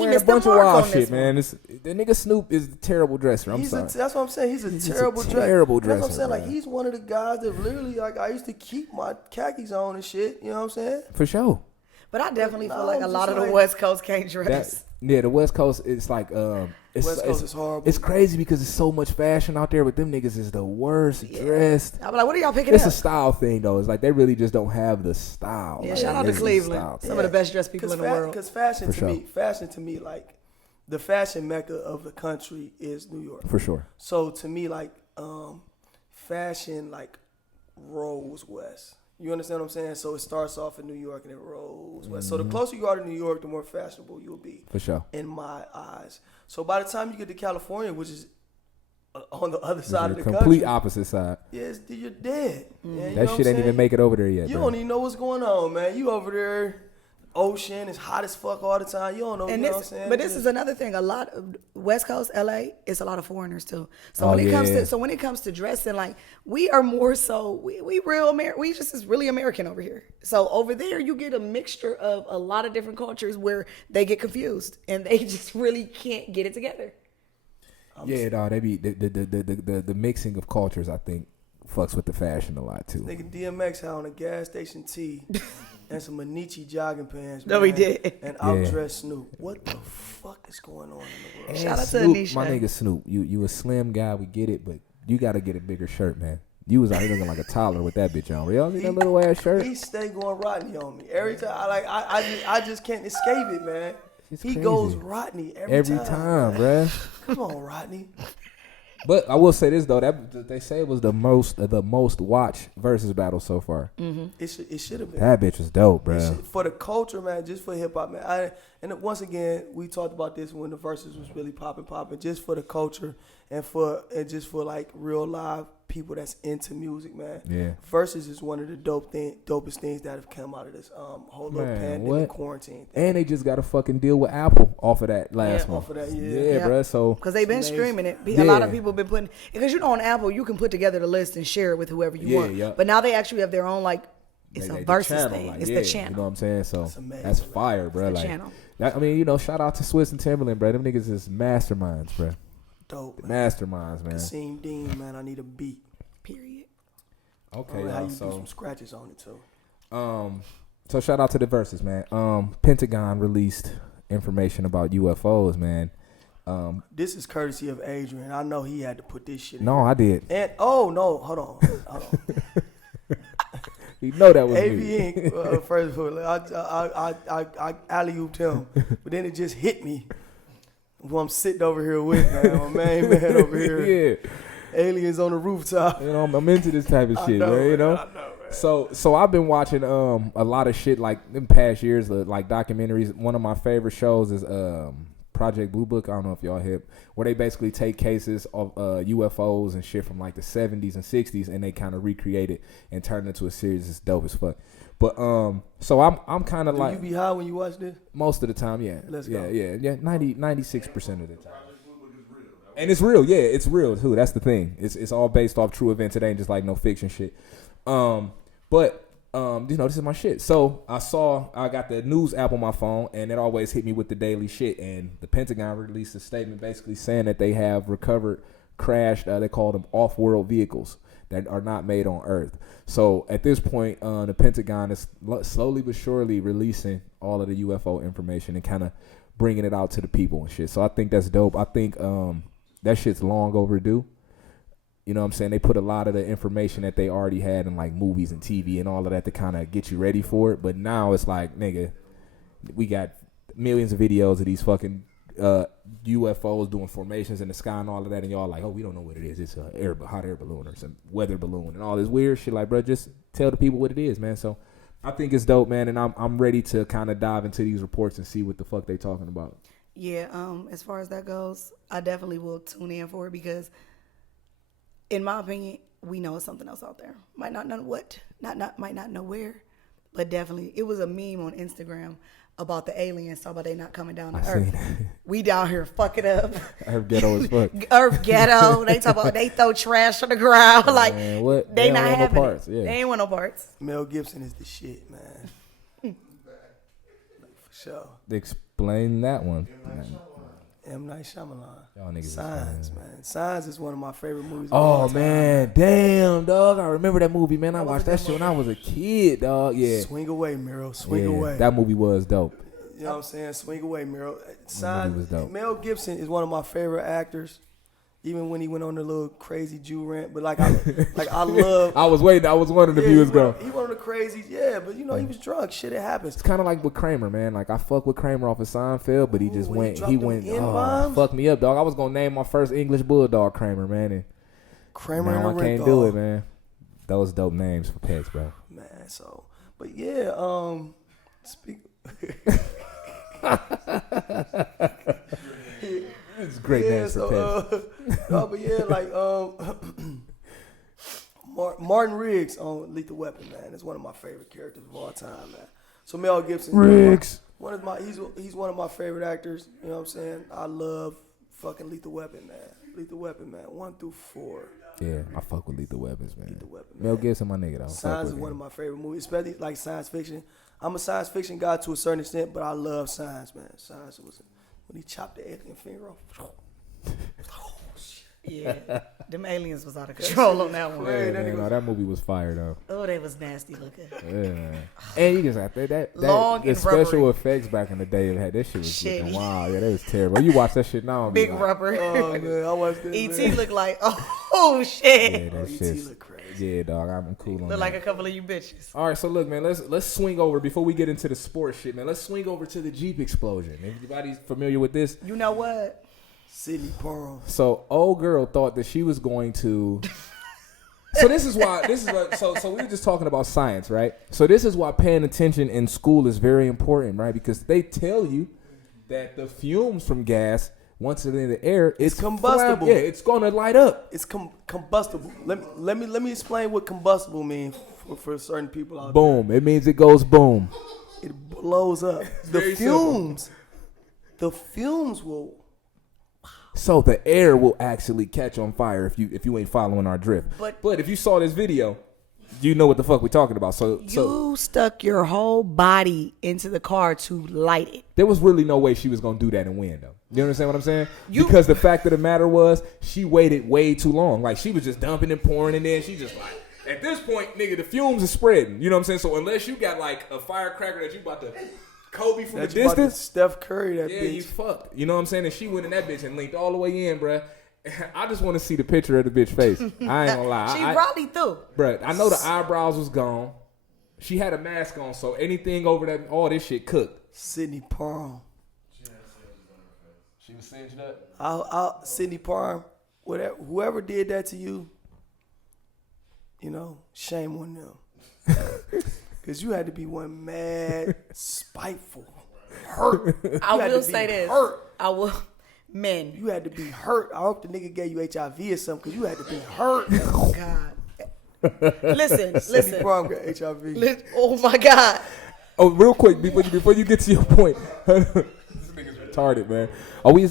wearing missed a the bunch of mark wild on shit, this man. The nigga Snoop is a terrible dresser. I'm sorry. That's what I'm saying. He's a terrible dresser. terrible That's what I'm dresser, saying. Like, man. he's one of the guys that literally, like, I used to keep my khakis on and shit. You know what I'm saying? For sure. But I definitely feel No, like a I'm lot just of the like- West Coast can't dress. The West Coast it's like West Coast is horrible. It's crazy because there's so much fashion out there, but them niggas is the worst dressed. I'm like, what are y'all picking It's up? a style thing though. It's like they really just don't have the style. Yeah, Like, shout out to it's the Cleveland. style. Some of the best dressed people in the world. Because fashion For to me, like, the fashion mecca of the country is New York. For sure. So to me, like, fashion, like, rolls west. You understand what I'm saying? So it starts off in New York and it rolls west. So the closer you are to New York, the more fashionable you'll be. For sure. In my eyes. So by the time you get to California, which is on the other side of the Complete country, opposite side. yes, you're dead. Yeah, you know That what shit I'm ain't even saying? make it over there yet. You bro. don't even know what's going on, man. You over there, ocean, it's hot as fuck all the time. You don't know, And you know what I'm this, saying? but this is another thing. A lot of West Coast LA, it's a lot of foreigners too. So Oh, when yeah. it comes to dressing, like we are more so we real American. We just is really American over here. So over there, you get a mixture of a lot of different cultures where they get confused and they just really can't get it together. Yeah, dog. They be the mixing of cultures. I think fucks with the fashion a lot too. Nigga DMX had on a gas station tee and some Manichi jogging pants. No, man, he did. And outdressed Snoop. What the fuck is going on in the world? And Shout out to Snoop, Anisha. my nigga Snoop. You a slim guy, we get it, but you got to get a bigger shirt, man. You was out here looking like a toddler with that bitch on. Real, that little ass shirt. He stay going Rodney on me every time. I just can't escape it, man. It's He crazy. goes Rodney every time, bruh. Come on, Rodney. But I will say this though, that they say it was the most watched versus battle so far. It should have been. That bitch was dope, bruh. For the culture, man, just for hip hop, man. And once again, we talked about this when the verses was really popping, just for the culture and just for like real live people that's into music, man. Yeah. Verses is one of the dopest things that have come out of this whole little Man, pandemic what? quarantine thing. And they just got a fucking deal with Apple off of that last month. off of that, yeah. Yeah, Yeah. bruh. So Because they've been Amazing. streaming it. Yeah. A lot of people been putting, because you know on Apple you can put together the list and share it with whoever you Yeah, want. yeah. But now they actually have their own it's they a the versus channel, thing. like, It's yeah, the channel. You know what I'm saying? So That's amazing, that's man. fire, bruh. the Like, channel. I mean, shout out to Swiss and Timberland, bruh. Them niggas is masterminds, bruh. Dope, man. Masterminds, man. Kasim Dean, man, I need a beat. Period. Okay, How y'all. you do So some scratches on it too. So shout out to the verses, man. Pentagon released information about UFOs, man. This is courtesy of Adrian. I know he had to put this shit in. No, I did. And no, hold on. You know that was AV me. Inc. First of all, I alley-ooped him, but then it just hit me. Who I'm sitting over here with, man, my main man over here. Yeah. Aliens on the rooftop. You know, I'm into this type of shit, man. You know. I know, man. So I've been watching a lot of shit like in past years, like documentaries. One of my favorite shows is Project Blue Book. I don't know if y'all hip, where they basically take cases of UFOs and shit from like the 70s and 60s, and they kind of recreate it and turn it into a series. It's dope as fuck. But so I'm kind of like. You be high when you watch this? Most of the time, yeah. Let's yeah, go. yeah, 96% of the time. And it's real, yeah, it's real too. That's the thing. It's all based off true events. It ain't just like no fiction shit. But you know, this is my shit. So I got the news app on my phone, and it always hit me with the daily shit. And the Pentagon released a statement basically saying that they have recovered crashed. They call them off-world vehicles that are not made on Earth. So at this point, the Pentagon is slowly but surely releasing all of the UFO information and kind of bringing it out to the people and shit. So I think that's dope. I think that shit's long overdue. You know what I'm saying? They put a lot of the information that they already had in like movies and TV and all of that to kind of get you ready for it. But now it's like, nigga, we got millions of videos of these fucking UFOs doing formations in the sky and all of that, and y'all like, oh, we don't know what it is. It's a hot air balloon or some weather balloon and all this weird shit. Like, bro, just tell the people what it is, man. So I think it's dope, man, and I'm ready to kind of dive into these reports and see what the fuck they talking about. Yeah, as far as that goes, I definitely will tune in for it because, in my opinion, we know it's something else out there. Might not know what, might not know where, but definitely, it was a meme on Instagram about the aliens talking about they not coming down to Earth. We down here fucking up. Earth ghetto as fuck. Earth ghetto. They talk about they throw trash on the ground. Like, man, what? They not having no parts. it. Yeah. They ain't want no parts. Mel Gibson is the shit, man. For sure. Explain that one. M. Night Shyamalan. Y'all niggas Signs, man. Signs is one of my favorite movies. Oh, of all time. man. Damn, dog. I remember that movie, man. I watched that shit when I was a kid, dog. Yeah. Swing away, Miro. Swing away. That movie was dope. You know what I'm saying? Swing away, Miro. movie was dope. Mel Gibson is one of my favorite actors. Even when he went on the little crazy Jew rant, but I love. I was wondering if he was going. He one of the crazies, yeah. But you know, he was drunk. Shit, it happens. It's kind of like with Kramer, man. Like I fuck with Kramer off of Seinfeld, but he just went. He went. Fuck me up, dog. I was gonna name my first English bulldog Kramer, man. And Kramer now and I can't do it, man. Those dope names for pets, bro. Man, so, but yeah, speak. It's great names for pets. No, but yeah, like Martin Riggs on Lethal Weapon, man. Is one of my favorite characters of all time, man. So Mel Gibson, Riggs. He's one of my favorite actors. You know what I'm saying? I love fucking Lethal Weapon, man. Lethal Weapon, man. 1 through 4. Yeah, I fuck with Lethal Weapons, man. Lethal Weapon, Mel man. Gibson, my nigga, though. Signs is one of my favorite movies, especially like science fiction. I'm a science fiction guy to a certain extent, but I love Signs, man. Signs was when he chopped the alien finger off. Yeah, them aliens was out of control on that one. Yeah, man, no, that movie was fire though. Oh, they was nasty looking. Yeah, man. And you just got that Long the and special rubbery. effects back in the day had that shit was Shitty. looking wild. Yeah, that was terrible. You watch that shit now, Big like, rubber. Oh man, I watched that. E.T. looked like, oh shit. Yeah, that E.T. shit. look crazy. Yeah, dog, I'm cool on Look that. like a couple of you bitches. All right, so look, man, let's swing over before we get into the sports shit, man. Let's swing over to the Jeep explosion. Anybody's familiar with this? You know what? Silly Pearl. So old girl thought that she was going to. So this is why so we were just talking about science, right? So this is why paying attention in school is very important, right? Because they tell you that the fumes from gas, once it's in the air, it's combustible. Yeah, it's gonna light up. It's combustible. Let me explain what combustible means for certain people out Boom. It means it goes boom. there. It blows up. very simple. The fumes will. So the air will actually catch on fire if you ain't following our drift. But if you saw this video, you know what the fuck we're talking about. So You stuck your whole body into the car to light it. there was really no way she was gonna do that and win, though. You understand what I'm saying? Because the fact of the matter was, she waited way too long. Like she was just dumping and pouring, and then she just like, at this point, nigga, the fumes are spreading. You know what I'm saying? So unless you got like a firecracker that you about to Kobe from That's the about to distance. Steph Curry, that Yeah, bitch. you fucked. You know what I'm saying? And she went in that bitch and linked all the way in, bruh. I just want to see the picture of the bitch face. I ain't gonna lie. She probably threw. Bruh, I know the eyebrows was gone. She had a mask on, so anything over that, all this shit cooked. Sydney Parham. She was singing up. Sydney Parham, whoever did that to you, you know, shame on them. Because you had to be one mad, spiteful, hurt. I will say this. I will. Men. You had to be hurt. I hope the nigga gave you HIV or something because you had to be hurt. Oh, God. Listen. Sydney Parham got HIV. Oh, my God. Oh, real quick, before you get to your point. This nigga's retarded, man. Oh, we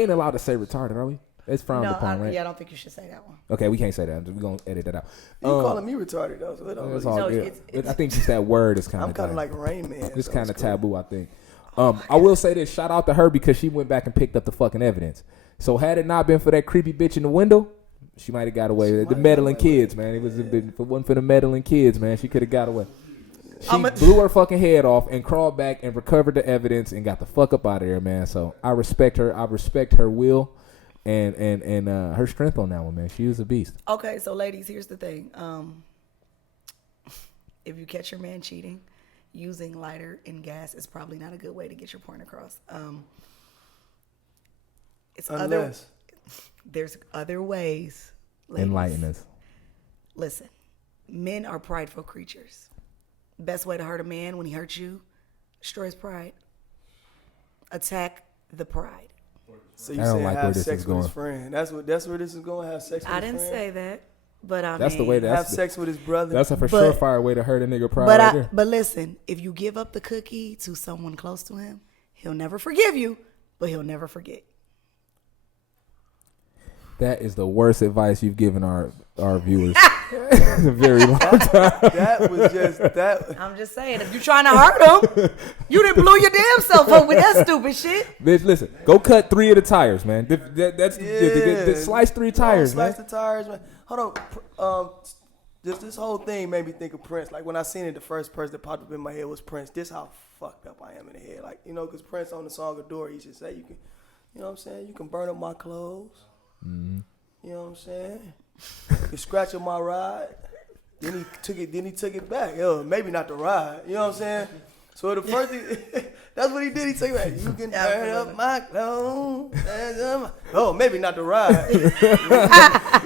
ain't allowed to say retarded, are we? It's frowned upon, right? Yeah, I don't think you should say that one. Okay, we can't say that. We're going to edit that out. You calling me retarded, though. So it don't It's really- all No, good. I think just that word is kind of I'm kind of like Rain Man. it's so kind of it's cool. taboo, I think. I will say this. Shout out to her because she went back and picked up the fucking evidence. So had it not been for that creepy bitch in the window, she might have got away. The meddling kids, man. If it wasn't for the meddling kids, man, she could have got away. She blew her fucking head off and crawled back and recovered the evidence and got the fuck up out of there, man. So I respect her. I respect her will and her strength on that one, man. She was a beast. Okay, so ladies, here's the thing. If you catch your man cheating, using lighter and gas is probably not a good way to get your point across. There's other ways. Ladies. Enlighten us. Listen, men are prideful creatures. Best way to hurt a man when he hurts you, destroy his pride. Attack the pride. So you I don't saying like where have this sex is with his going. friend. That's where this is going. Have sex with I his didn't friend. say that, but I That's mean, the way Have sex with his brother. That's a for But- surefire way to hurt a nigga pride right there. But listen, if you give up the cookie to someone close to him, he'll never forgive you, but he'll never forget. That is the worst advice you've given our viewers in a very long time. That was just that. I'm just saying, if you're trying to hurt him, you didn't blow your damn self up with that stupid shit. Bitch, listen, go cut 3 of the tires, man. Slice 3 tires, man. Slice the tires, man. Hold on. This whole thing made me think of Prince. Like when I seen it, the first person that popped up in my head was Prince. This how fucked up I am in the head. Like, you know, because Prince on the song Adore, he should say you can, you know what I'm saying? You can burn up my clothes. Mm-hmm. You know what I'm saying? You can scratch up my ride. Then he took it back. Yo, maybe not the ride. You know what I'm saying? So the first thing, that's what he did. He took it back. You can burn up my clothes. Oh, maybe not the ride.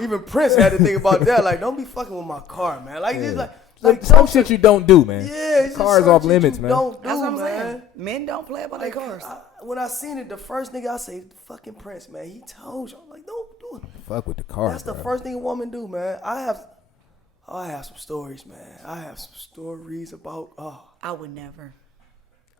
Even Prince had to think about that. Like, don't be fucking with my car, man. Like, this, like Some shit you don't do, man. yeah, it's just Cars certain off shit limits, you man. Don't do, That's what I'm man. saying. Men don't play about their cars. When I seen it, the first nigga I say, fucking Prince, man. He told you, I'm like, don't do it. Fuck with the car. That's the first thing a woman do, man. I have some stories, man. I have some stories about. I would never.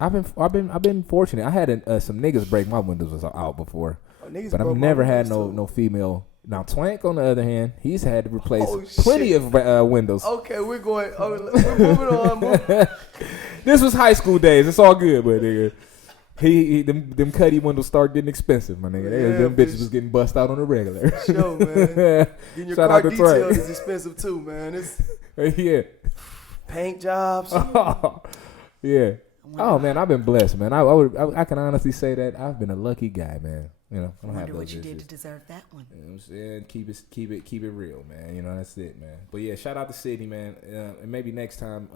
I've been fortunate. I had some niggas break my windows out before, niggas but I've broke my never had windows, too. no female. Now Twank, on the other hand, he's had to replace Oh, plenty shit. of windows. Okay, we're moving on. This was high school days. It's all good, but nigga, them cutty windows start getting expensive, my nigga. Yeah, Them bitches bitch. was getting bust out on the regular. Show, man. Getting your Shout car out to detailed Twank. is expensive too, man. It's Yeah. paint jobs. Yeah. Oh man, I've been blessed, man. I can honestly say that I've been a lucky guy, man. You know, I don't have Wonder those what you did issues. to deserve that one. You know what I'm saying? Keep it real, man. You know, that's it, man. But yeah, shout out to Sydney, man. And maybe next time,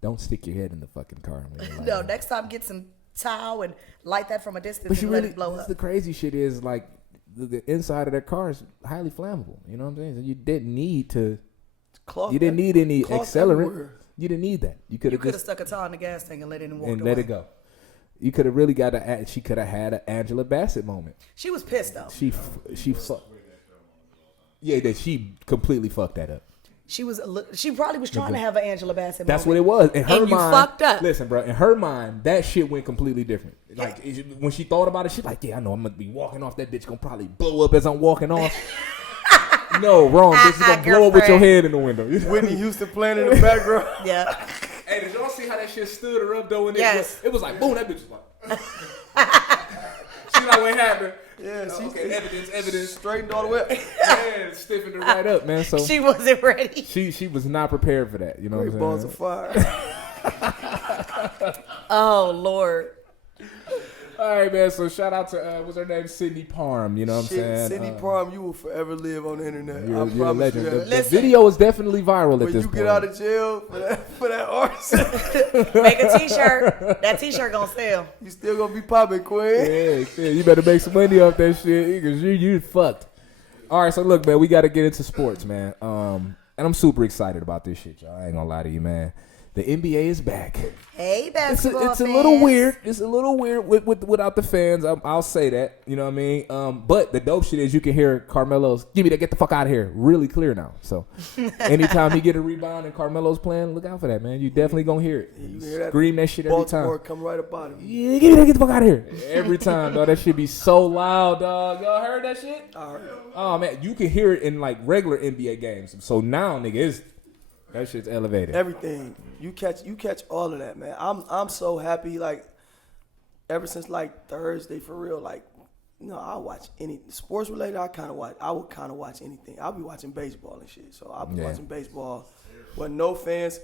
don't stick your head in the fucking car. No, next time get some towel and light that from a distance But you and let really, it blow up. the crazy shit is like the inside of their car is highly flammable. You know what I'm saying? So you didn't need to. Cloth You didn't need any cloth accelerant. everywhere. You didn't need that. You could You have could have just stuck a towel in the gas tank and let it and walked and away. let it go. You could have really got she could have had an Angela Bassett moment. She was pissed though. She she completely fucked that up. She probably was trying to have an Angela Bassett That's moment. what it was. In her And you mind, fucked up. Listen, bro. In her mind, that shit went completely different. Like when she thought about it, she's like, "Yeah, I know. I'm gonna be walking off. That bitch gonna probably blow up as I'm walking off." No, wrong. Bitch is gonna blow up with your head in the window. Whitney Houston playing in the background. Yeah. Hey, did y'all see how that shit stood her up though? Yes. It was like, boom. That bitch was like. She's like, what happened? Yeah, she's Okay, evidence. straightened all the way up. Man, stiffened her right up, man. So She wasn't ready. she was not prepared for that. You know Great what balls I'm of saying? fire. Oh Lord. All right, man. So shout out to what's her name, Sydney Parham. You know what I'm saying? Sydney Parham, you will forever live on the internet. You're I a promise legend. you The, that. the video is definitely viral When at this you point. get out of jail for that arson, Make a t-shirt. That t-shirt gonna sell. you still gonna be popping, Queen. Yeah, you better make some money off that shit because you fucked. All right, so look, man, we got to get into sports, man. And I'm super excited about this shit, y'all. I ain't gonna lie to you, man. The NBA is back. Hey, basketball It's a fans. little weird. It's a little weird without the fans. I'll say that. You know what I mean? But the dope shit is you can hear Carmelo's "Give me that, get the fuck out of here" really clear now. So anytime he get a rebound and Carmelo's playing, look out for that, man. You definitely gonna hear it. You hear that? Scream that shit every Baltimore time. come right up on him. Yeah, give me that, get the fuck out of here. Every time, dog. That shit be so loud, dog. Y'all heard that shit? I heard it. Oh man, you can hear it in like regular NBA games. So now, nigga, that shit's elevated. Everything you catch all of that, man. I'm so happy. Like ever since like Thursday, for real. Like I watch any sports related. I would kind of watch anything. I'll be watching baseball and shit. So I'll be watching baseball with no fans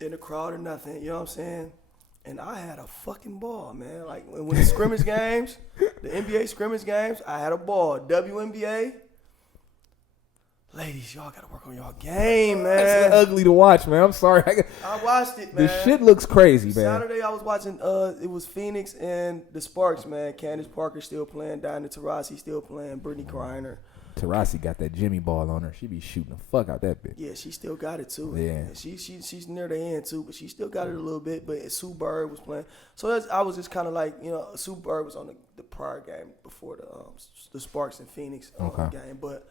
in the crowd or nothing. You know what I'm saying? And I had a fucking ball, man. Like when the scrimmage games, the NBA scrimmage games, I had a ball. WNBA. Ladies, y'all gotta work on y'all game, man. It's ugly to watch, man. I'm sorry. I watched it, man. This shit looks crazy, man. Saturday I was watching. It was Phoenix and the Sparks, man. Candace Parker still playing. Diana Taurasi still playing. Brittany Griner. Taurasi got that Jimmy ball on her. She be shooting the fuck out that bitch. Yeah, she still got it too. Yeah. She's near the end too, but she still got it a little bit. But Sue Bird was playing, so I was just kind of like, Sue Bird was on the prior game before the Sparks and Phoenix game, but.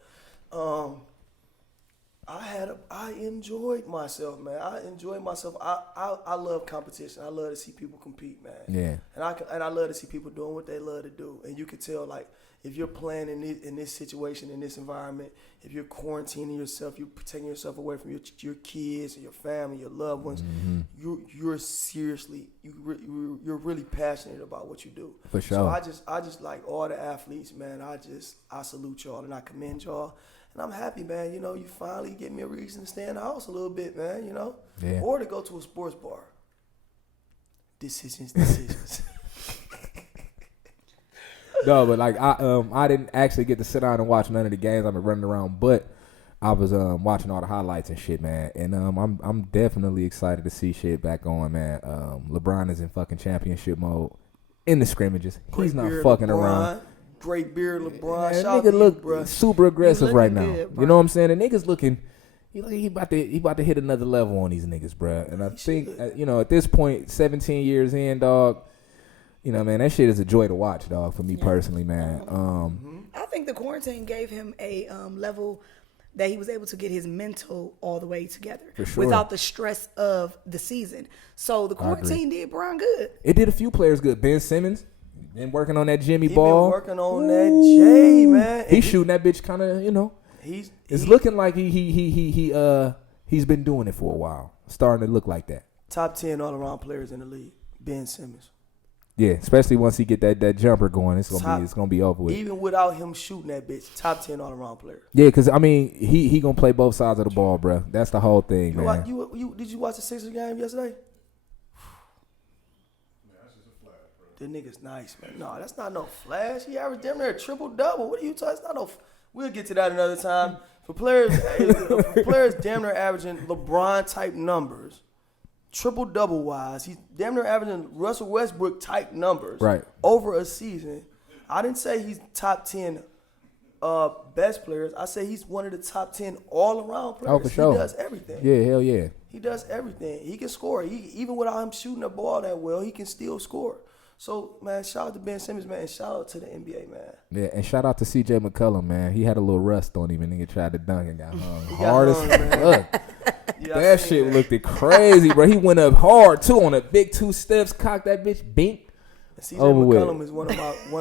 I enjoyed myself, man. I enjoyed myself. I love competition. I love to see people compete, man. Yeah. And I love to see people doing what they love to do. And you can tell, like, if you're playing in this situation, in this environment, if you're quarantining yourself, you're taking yourself away from your kids and your family, your loved ones. Mm-hmm. You're seriously, you're really passionate about what you do. For sure. So I just like all the athletes, man. I salute y'all and I commend y'all. And I'm happy, man. You finally get me a reason to stay in the house a little bit, man, Yeah. Or to go to a sports bar. Decisions. No, but like I didn't actually get to sit down and watch none of the games. I've been running around, but I was watching all the highlights and shit, man. And I'm definitely excited to see shit back on, man. LeBron is in fucking championship mode in the scrimmages. He's not fucking around. Great beard, LeBron. Man, Shout nigga out to look you, bro. super aggressive right now. good, you know what I'm saying? The nigga's looking. He about to hit another level on these niggas, bro. And I think at this point, 17 years in, dog. Man, that shit is a joy to watch, dog. For me personally, man. I think the quarantine gave him a level that he was able to get his mental all the way together For sure. without the stress of the season. So the quarantine did Bron good. It did a few players good. Ben Simmons been working on that Jimmy He ball. been working on that J, man. He's shooting that bitch kind of, It's looking like he's been doing it for a while. Starting to look like that. Top 10 all-around players in the league. Ben Simmons. Yeah, especially once he get that jumper going, it's gonna be over with. Even without him shooting that bitch, top 10 all-around player. Yeah, because he gonna play both sides of the ball, bro. That's the whole thing, man. Did you watch the Sixers game yesterday? That nigga's nice, man. No, that's not no flash. He averaged damn near a triple-double. What are you talking? It's not no. We'll get to that another time. For players damn near averaging LeBron-type numbers, triple-double wise, he's damn near averaging Russell Westbrook-type numbers over a season. I didn't say he's top 10 best players. I say he's one of the top 10 all-around players. Oh, for sure. He does everything. Yeah, hell yeah. He does everything. He can score. Even without him shooting the ball that well, he can still score. So, man, shout out to Ben Simmons, man, and shout out to the NBA, man. Yeah, and shout out to CJ McCollum, man. He had a little rust on him and nigga tried to dunk and got hung. Hard as fuck. That shit looked crazy, bro. He went up hard, too, on a big 2 steps, cocked that bitch, bink. CJ McCollum is one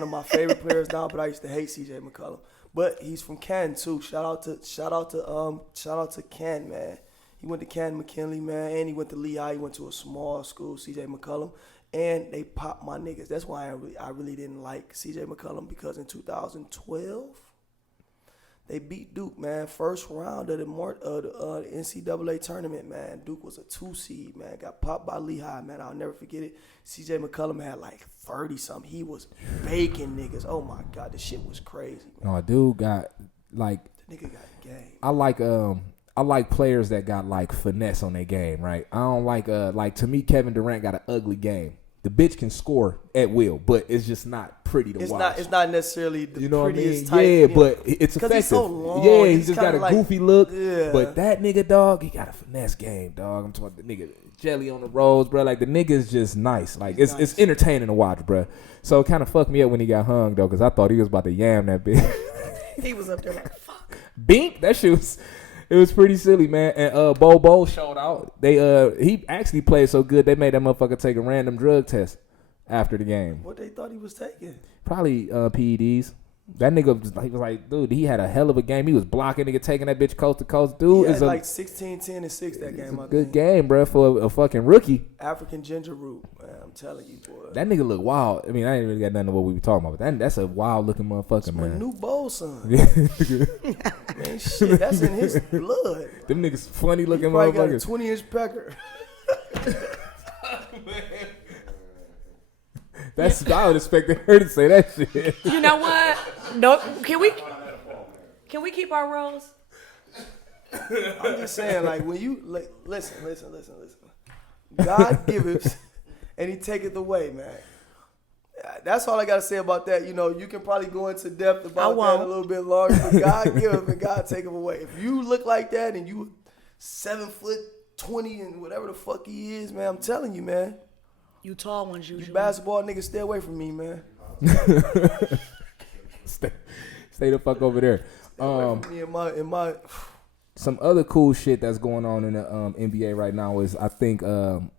of my favorite players now, but I used to hate CJ McCollum. But he's from Canton, too. Shout out to Canton, man. He went to Canton McKinley, man, and he went to Lehigh. He went to a small school, CJ McCollum. And they popped my niggas. That's why I really didn't like CJ McCollum, because in 2012, They beat Duke, man. First round of the NCAA tournament, man. Duke was a 2 seed, man. Got popped by Lehigh, man. I'll never forget it. C.J. McCollum had like 30-something. He was baking niggas. Oh, my God. This shit was crazy, man. No, dude got, like... The nigga got game. I like players that got, like, finesse on their game, right? I don't like, to me, Kevin Durant got an ugly game. The bitch can score at will, but it's just not pretty to watch. It's not necessarily the prettiest what I mean? type. Yeah, but it's effective. He's so long. Yeah, he's just got a like, goofy look. Yeah. But that nigga, dog, he got a finesse game, dog. I'm talking about the nigga jelly on the rolls, bro. Like, the nigga is just nice. Like, it's entertaining to watch, bro. So it kind of fucked me up when he got hung, though, because I thought he was about to yam that bitch. He was up there like, fuck. Bink, that shit was... It was pretty silly, man. And Bobo showed out. He actually played so good they made that motherfucker take a random drug test after the game. What they thought he was taking? Probably PEDs. That nigga was like, dude, he had a hell of a game. He was blocking nigga, taking that bitch coast to coast. Dude, He is had like 16, 10, and 6 that game. good game, bro, for a fucking rookie. African ginger root, man. I'm telling you, boy. That nigga look wild. I mean, I ain't really got nothing to what we were talking about, but that's a wild looking motherfucker, My man. new bowl son. Man, shit, that's in his blood. Them niggas funny looking He probably got a motherfuckers. 20-inch pecker. I would expect her to say that shit. You know what? No, can we keep our roles? I'm just saying, like, when you listen. God giveth and he taketh away, man. That's all I gotta say about that. You know, you can probably go into depth about that a little bit longer, but God giveth and God taketh away. If you look like that and you 7'20" and whatever the fuck he is, man, I'm telling you, man. You tall ones usually. You basketball niggas, stay away from me, man. Stay the fuck over there. Stay away from me in my Some other cool shit that's going on in the NBA right now is I think, I'm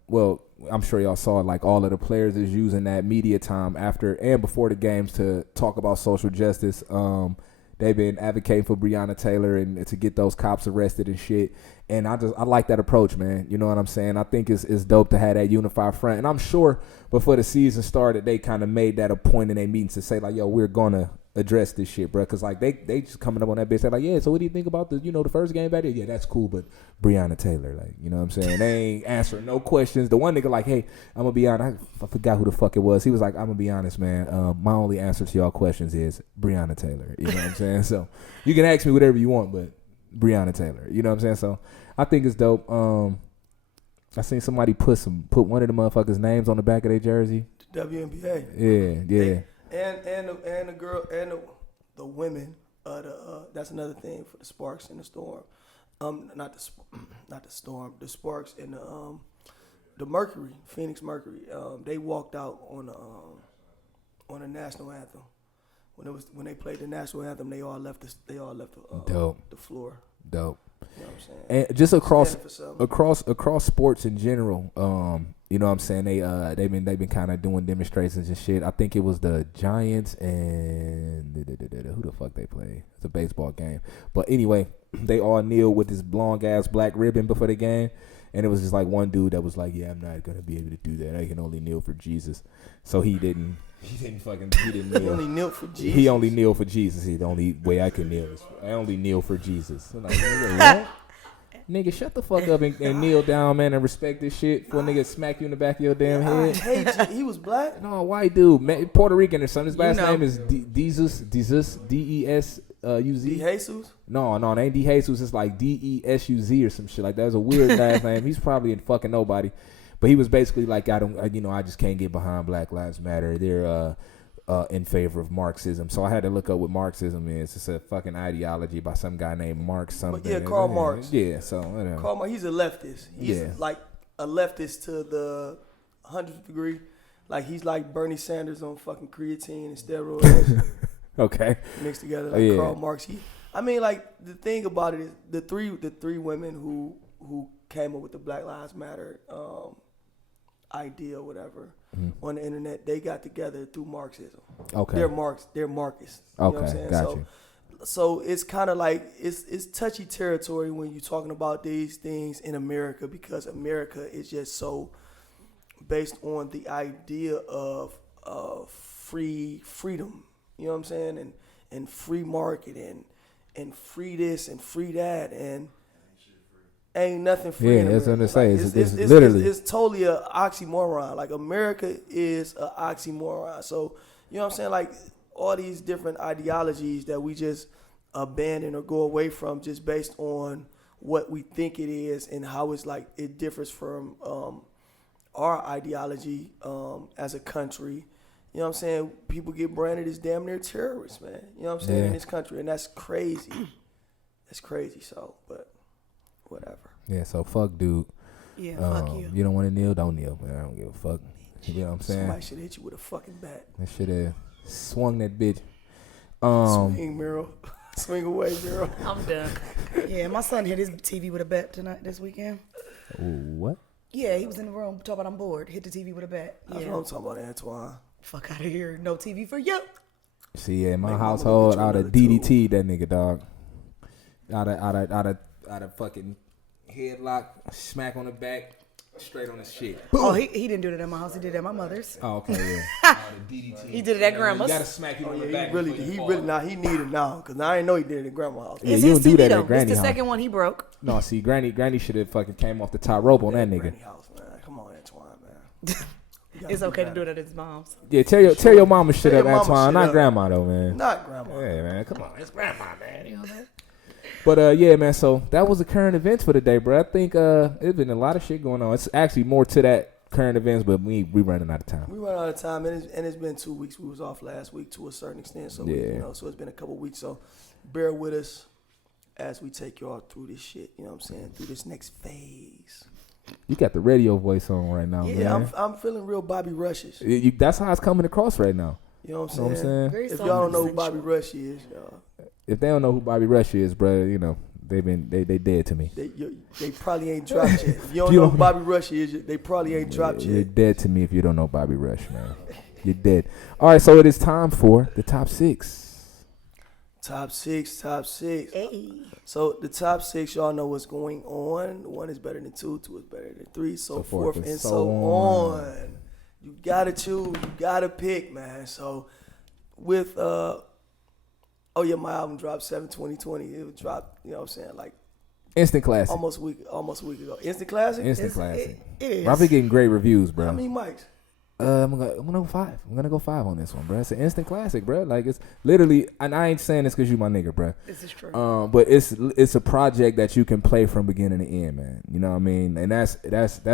sure y'all saw it, like all of the players is using that media time after and before the games to talk about social justice. They've been advocating for Breonna Taylor and to get those cops arrested and shit. And I like that approach, man. You know what I'm saying? I think it's dope to have that unified front. And I'm sure before the season started, they kind of made that a point in their meetings to say, like, yo, we're going to address this shit, bro. Because, like, they just coming up on that bitch. They're like, yeah, so what do you think about the first game back there? Yeah, that's cool, but Breonna Taylor, like, you know what I'm saying? They ain't answering no questions. The one nigga like, hey, I'm going to be honest. I forgot who the fuck it was. He was like, I'm going to be honest, man. My only answer to y'all questions is Breonna Taylor. You know what I'm saying? So you can ask me whatever you want, but Breonna Taylor. You know what I'm saying? So I think it's dope. I seen somebody put one of the motherfuckers' names on the back of their jersey. the WNBA. Yeah. And the girl and the women. That's another thing for the Sparks and the Storm. Not the Storm. The Sparks and the Mercury, Phoenix Mercury. They walked out on the national anthem. When they played the national anthem, they all left the floor. Dope. You know what I'm saying? And just across sports in general, you know what I'm saying, they've been kind of doing demonstrations and shit. I think it was the Giants and who the fuck they play? It's a baseball game. But anyway, they all kneeled with this long ass black ribbon before the game. And it was just like one dude that was like, yeah, I'm not gonna be able to do that. I can only kneel for Jesus. So he didn't kneel. He only knelt for Jesus. He only kneel for Jesus. The only way I can kneel is I only kneel for Jesus. I'm like, nigga, what? Nigga, shut the fuck up and kneel down, man, and respect this shit before nigga smack you in the back of your damn head. I hate you. He was black? No, white dude, man, Puerto Rican or something. His last name is Jesus, Desus. DeJesus? No, it ain't DeJesus. It's like DESUZ or some shit like that. It's a weird last name. He's probably in fucking nobody. But he was basically like, I just can't get behind Black Lives Matter. They're in favor of Marxism. So I had to look up what Marxism is. It's a fucking ideology by some guy named Marx something. But yeah, Karl Marx. Yeah, so whatever. Karl Marx, he's a leftist. He's like a leftist to the 100th degree. Like he's like Bernie Sanders on fucking creatine and steroids. Okay. Mixed together like Karl Marx. Like the thing about it is the three women who came up with the Black Lives Matter idea or whatever on the internet, they got together through Marxism. Okay. They're Marxists. You know what I'm saying? Got you. So it's kind of like it's touchy territory when you're talking about these things in America, because America is just so based on the idea of freedom. You know what I'm saying? And free market and free this and free that, and ain't nothing free. Yeah, in that's what I'm America. saying. Like, It's literally. it's totally a oxymoron. Like America is a oxymoron. So you know what I'm saying? Like all these different ideologies that we just abandon or go away from just based on what we think it is and how it's like it differs from our ideology as a country. You know what I'm saying? People get branded as damn near terrorists, man. You know what I'm saying? Yeah. In this country, and that's crazy. That's crazy. So, but whatever. Yeah, so fuck, dude. Yeah, fuck you. You don't want to kneel, don't kneel, man. I don't give a fuck. You know what I'm saying? Somebody should hit you with a fucking bat. That shit have swung that bitch. Swing, Miro. Swing away, Miro. I'm done. Yeah, my son hit his TV with a bat this weekend. What? Yeah, he was in the room talking about I'm bored. Hit the TV with a bat. That's Yeah. what I'm talking about, Antoine. Fuck out of here. No TV for you. See, yeah, in my Make mama household, get you I'd have another tool. DDT that nigga, dog. I'd have fucking headlock, smack on the back, straight on the shit. Oh, he didn't do that at my house. He did it at my mother's. Oh, okay, yeah. He did it at grandma's. You gotta smack you Oh, on the yeah, back. he really, he need it now, because I didn't know he did it at grandma's house. Yeah, It's you his don't do TV that at though. Granny It's the house. second one he broke. No, see, Granny should have fucking came off the top rope on that nigga. Granny house, man. Come on, Antoine, man. It's okay to do it at his mom's. Yeah, tell your mama shit Tell up, your mama Antoine. shit Not up. grandma though, man. Not grandma. Yeah, man, come on, it's grandma, man. You know what I mean? But yeah, man. So that was the current events for the day, bro. I think it's been a lot of shit going on. It's actually more to that current events, but we running out of time. We run out of time, and it's been 2 weeks. We was off last week to a certain extent, so Yeah. so it's been a couple weeks. So bear with us as we take y'all through this shit. You know what I'm saying? Through this next phase. You got the radio voice on right now, Yeah, man. I'm feeling real Bobby Rushes. That's how it's coming across right now. You know what You know I'm what I'm saying? saying? Very If soft y'all don't and know who sensual. Bobby Rush is, If they don't know who Bobby Rush is, bro, you know they dead to me. they probably ain't dropped yet. If you don't You know don't who Bobby Rush is, they probably ain't dropped You're yet. dead to me if you don't know Bobby Rush, man. You're dead. All right, so it is time for the top six. Top six. Hey. So the top six, y'all know what's going on. One is better than two is better than three, so forth and so on. You gotta choose, you gotta pick, man. So with my album dropped 7/20/20. It dropped, you know what I'm saying, like Instant classic. almost a week ago. Instant classic. Instant classic. It is. Probably getting great reviews, bro. How many mics? I'm gonna go 5. I'm gonna go 5 on this one, bro. It's an instant classic, bro. Like it's literally, and I ain't saying this because you my nigga, bro. This is true. But it's a project that you can play from beginning to end, man. You know what I mean? And that's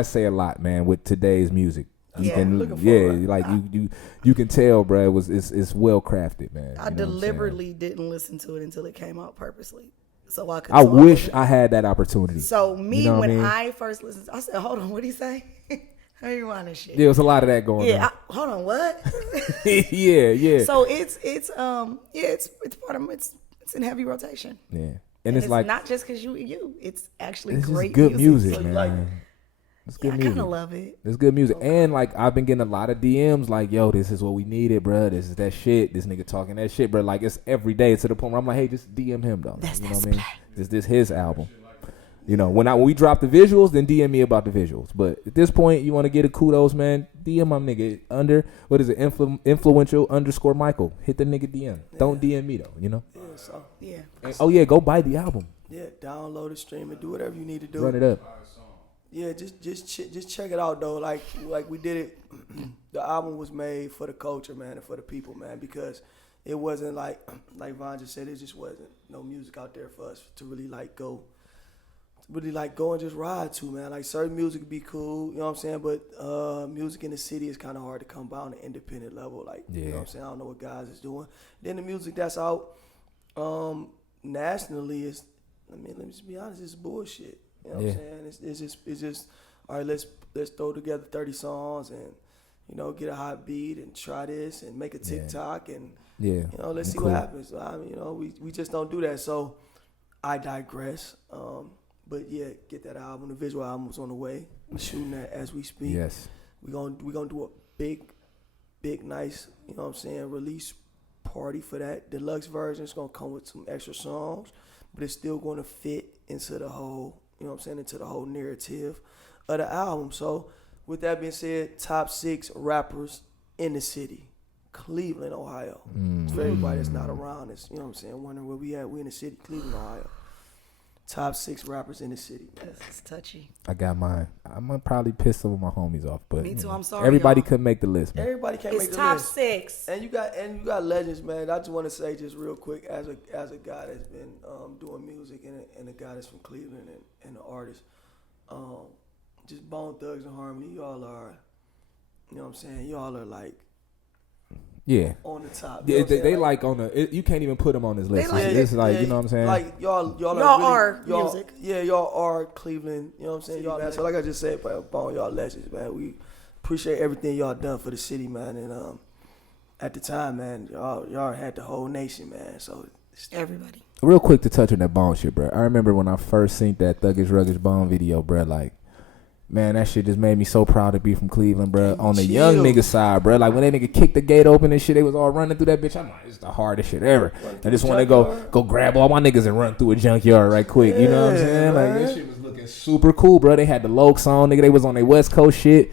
say a lot, man. With today's music, you Yeah. can, Looking for it, right? like you can tell, bro. It's well crafted, man. I You know what I'm saying? deliberately didn't listen to it until it came out purposely. So I could. I so wish could- I had that opportunity. So me, You know what when I mean? I first listened, I said, "Hold on, what would he say?" How you want this shit? There was a lot of that going Yeah. Hold on, what? on. yeah. So it's part of it's in heavy rotation. Yeah. And And it's it's like not just because you. It's actually it's great just good music, So you man. like it? It's Yeah, good I music. kind of love it. It's good music. And like I've been getting a lot of DMs like, yo, this is what we needed, bro. This is that shit. This nigga talking that shit, bro. Like it's every day to the point where I'm like, hey, just DM him though. That's You know that what I mean? This his album. You know, when we drop the visuals, then DM me about the visuals. But at this point, you want to get a kudos, man. DM my nigga influential _ Michael. Hit the nigga DM. Don't DM me though. You know. Yeah, so Yeah. And, oh yeah, go buy the album. yeah, download it, stream it, do whatever you need to do. Run it up. Yeah, just check it out though. Like we did it. The album was made for the culture, man, and for the people, man, because it wasn't like Von just said, it just wasn't no music out there for us to really go and just ride to, man. Like certain music would be cool, you know what I'm saying? But music in the city is kind of hard to come by on an independent level. Like, you know what I'm saying? I don't know what guys is doing. Then the music that's out nationally is, let me just be honest, it's bullshit. You know what I'm saying? It's just all right, let's throw together 30 songs and, you know, get a hot beat and try this and make a TikTok and, you know, let's see what happens. I mean, you know, we just don't do that. So I digress. But yeah, get that album. The visual album is on the way. We're shooting that as we speak. Yes. We're gonna do a big, nice, you know what I'm saying, release party for that. Deluxe version is gonna come with some extra songs, but it's still gonna fit into the whole, you know what I'm saying, into the whole narrative of the album. So with that being said, top 6 rappers in the city Cleveland, Ohio. It's for everybody that's not around us. You know what I'm saying? Wondering where we at. We in the city, Cleveland, Ohio. Top 6 rappers in the city, man. It's touchy. I got mine. I'm gonna probably piss some of my homies off, but Me too. you know, I'm sorry. everybody y'all. couldn't make the list, man. Everybody can't make It's the top list. 6. And you got legends, man. I just want to say just real quick, as a guy that's been doing music and a guy that's from Cleveland and an artist, just Bone Thugs and Harmony. Y'all are, you know what I'm saying? Y'all are like Yeah. on the top. Yeah, You know what I'm they saying? like on the. You can't even put them on this list. like- It's like you know what I'm saying. Like y'all Y'all are really, are music. Yeah, y'all are Cleveland. You know what I'm saying? Y'all, man. So like I just said, Bone, y'all legends, man. We appreciate everything y'all done for the city, man. And at the time, man, y'all had the whole nation, man. So Everybody. Real quick to touch on that Bone shit, bro. I remember when I first seen that Thuggish Ruggish Bone video, bro. Like, man, that shit just made me so proud to be from Cleveland, bro. On the young nigga side, bro. Like when that nigga kicked the gate open and shit, they was all running through that bitch. I'm like, it's the hardest shit ever. I just want to go grab all my niggas and run through a junkyard right quick. You know what I'm saying? Like this shit was looking super cool, bro. They had the Lokes on, nigga. They was on their West Coast shit.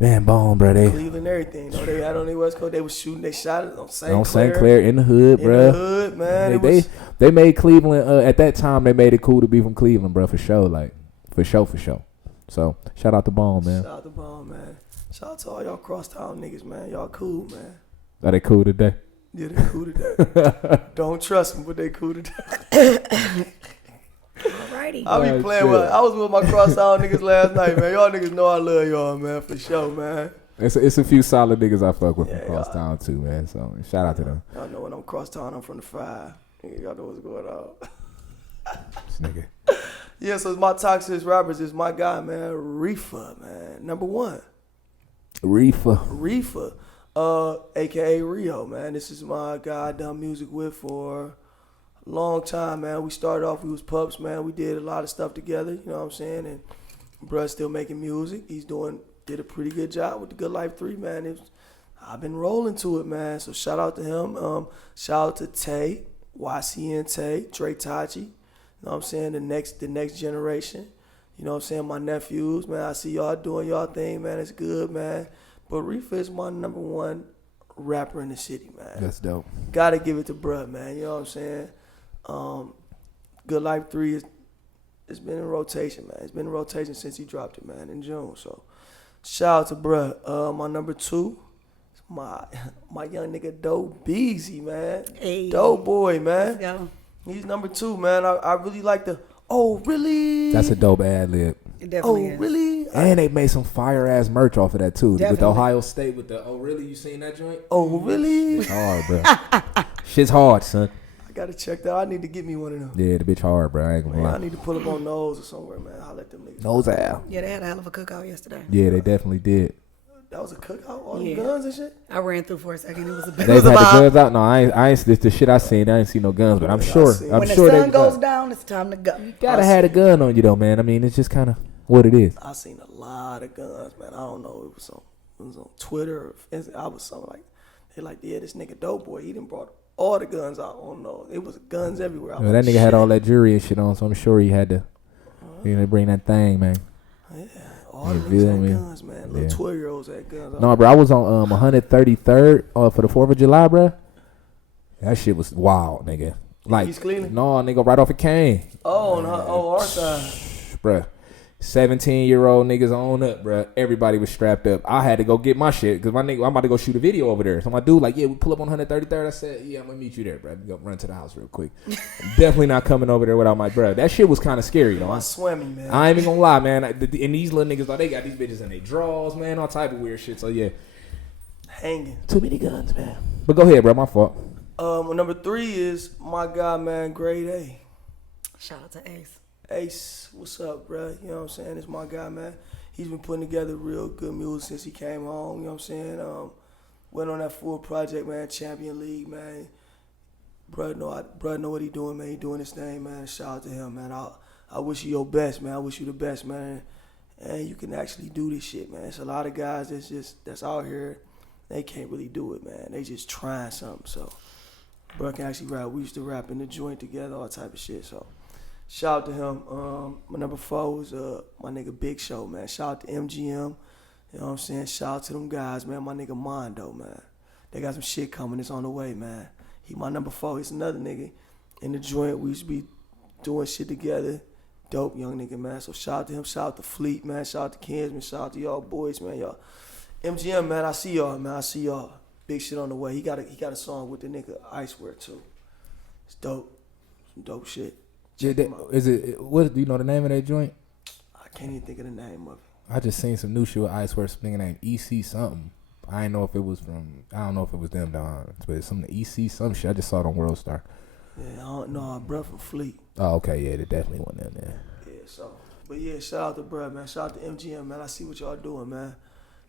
Man, Bone, bro. They Cleveland, everything. Though they had on their West Coast, they was shooting. They shot it on St. on St. Clair in the hood, In bro. the hood, man. They made Cleveland at that time. They made it cool to be from Cleveland, bro. For sure, like for sure. So shout out to Bone, man. Shout out to Bone, man. Shout out to all y'all crosstown niggas, man. Y'all cool, man. Are they cool today? Yeah, they cool today. Don't trust them, but they cool today. Alrighty. I be playing with. I was with my crosstown niggas last night, man. Y'all niggas know I love y'all, man, for sure, man. It's a few solid niggas I fuck with Yeah, from cross town too, man. So shout out to them. Y'all know when I'm crosstown, I'm from the 5. Y'all know what's going on. This nigga. Yeah, so my toxic rappers is my guy, man, Reefa, man. Number 1. Reefa, aka Rio, man. This is my guy I done music with for a long time, man. We started off, we was pups, man. We did a lot of stuff together, you know what I'm saying? And bruh's still making music. He's did a pretty good job with the Good Life 3, man. I've been rolling to it, man. So shout out to him. Shout out to Tay, YCN Tay, Dre Tachi. You know what I'm saying? The next generation. You know what I'm saying? My nephews, man. I see y'all doing y'all thing, man. It's good, man. But Reefa is my number 1 rapper in the city, man. That's dope. Gotta give it to bruh, man. You know what I'm saying? Good Life 3 it's been in rotation, man. It's been in rotation since he dropped it, man, in June. So shout out to bruh. My number 2 is my young nigga Dope Beezy, man. Hey. Dope boy, man. Let's go. He's number 2, man. I really like the oh really. That's a dope ad lib. It definitely is. Really? And they made some fire ass merch off of that too. With Definitely. Ohio State with the really, you seen that joint? Oh really? It's hard, bro. Shit's hard, son. I gotta check that. I need to get me one of them. Yeah, the bitch hard, bro. I ain't gonna Man, I lie. need to pull up on Nose or somewhere, man. I'll let them niggas. Nose out. Yeah, they had a hell of a cookout yesterday. Yeah, they definitely did. That was a cookout, all Yeah. them guns and shit. I ran through for a second. It was a bit They've of a had the vibe. guns out. No, I ain't. The shit I seen, I ain't seen no guns, but I'm sure. seen- I'm When the sure sun they goes down, it's time to go. gotta have a gun on you though, man. I mean, it's just kind of what it is. I seen a lot of guns, man. I don't know. It was on Twitter. Or Insta- I was something like, they like, yeah, this nigga Dope Boy, he done brought all the guns out. I don't know. It was guns everywhere. I was Well, that like, nigga had shit. all that jewelry and shit on, so I'm sure he had to, bring that thing, man. Yeah, all You the feel niggas me? had guns, man. Little Yeah. 12-year-olds had guns. No, bro, I was on 133rd for the 4th of July, bro. That shit was wild, nigga. Like, East Cleveland? no, nigga, right off of Kane, Oh, on our side. bro. 17-year-old niggas on up, bro. Everybody was strapped up. I had to go get my shit because my nigga, I'm about to go shoot a video over there. So my dude, like, yeah, we pull up on 133rd. I said, yeah, I'm gonna meet you there, bro. Go run to the house real quick. Definitely not coming over there without my bro. That shit was kind of scary, though. My swimmy, man. I ain't even gonna lie, man. And these little niggas, they got these bitches in their drawers, man, all type of weird shit. So yeah, Hanging. too many guns, man. But go ahead, bro. My fault. Number 3 is my guy, man, Grade A. Shout out to Ace. Ace, what's up, bro? You know what I'm saying? It's my guy, man. He's been putting together real good music since he came home. You know what I'm saying? Went on that full project, man. Champion League, man. Bruh know what he doing, man. He doing his thing, man. Shout out to him, man. I wish you your best, man. I wish you the best, man. And you can actually do this shit, man. It's a lot of guys that's out here. They can't really do it, man. They just trying something. So, bruh can actually rap. We used to rap in the joint together, all type of shit. So. Shout out to him. My number 4 was my nigga Big Show, man. Shout out to MGM. You know what I'm saying? Shout out to them guys, man. My nigga Mondo, man. They got some shit coming. It's on the way, man. He my number 4. He's another nigga in the joint. We used to be doing shit together. Dope young nigga, man. So shout out to him. Shout out to Fleet, man. Shout out to Kinsman. Shout out to y'all boys, man. Y'all. MGM, man. I see y'all, man. I see y'all. Big shit on the way. He got a song with the nigga Icewear too. It's dope. Some dope shit. Yeah, is it? What do you know the name of that joint? I can't even think of the name of it. I just seen some new shit with Icewear. Some nigga named EC something. I didn't know if it was from. I don't know if it was them, dog. But it's some EC some shit. I just saw it on World Star. Yeah, I don't know. Bruh from Fleet. Oh, okay, yeah, they definitely went in there. Yeah, so. But yeah, shout out to bruh, man. Shout out to MGM, man. I see what y'all doing, man.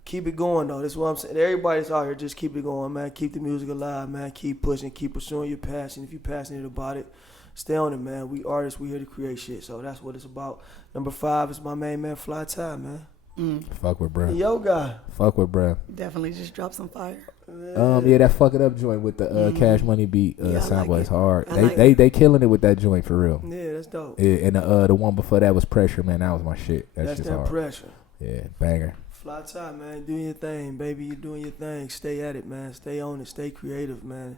Keep it going, though. That's what I'm saying. Everybody's out here. Just keep it going, man. Keep the music alive, man. Keep pushing. Keep pursuing your passion. If you're passionate about it, stay on it, man. We artists. We here to create shit. So that's what it's about. Number 5 is my main man, Fly Tie, man. Fuck with bruh. Yo, guy. Fuck with bruh. Definitely just drop some fire. Yeah, that fuck it up joint with the Cash Money beat sound like was it. hard. I like They killing it with that joint for real. Yeah, that's dope. Yeah, and the one before that was Pressure, man. That was my shit. That's just that hard. pressure. Yeah, banger. Fly Tie, man. Do your thing, baby. You doing your thing. Stay at it, man. Stay on it. Stay creative, man.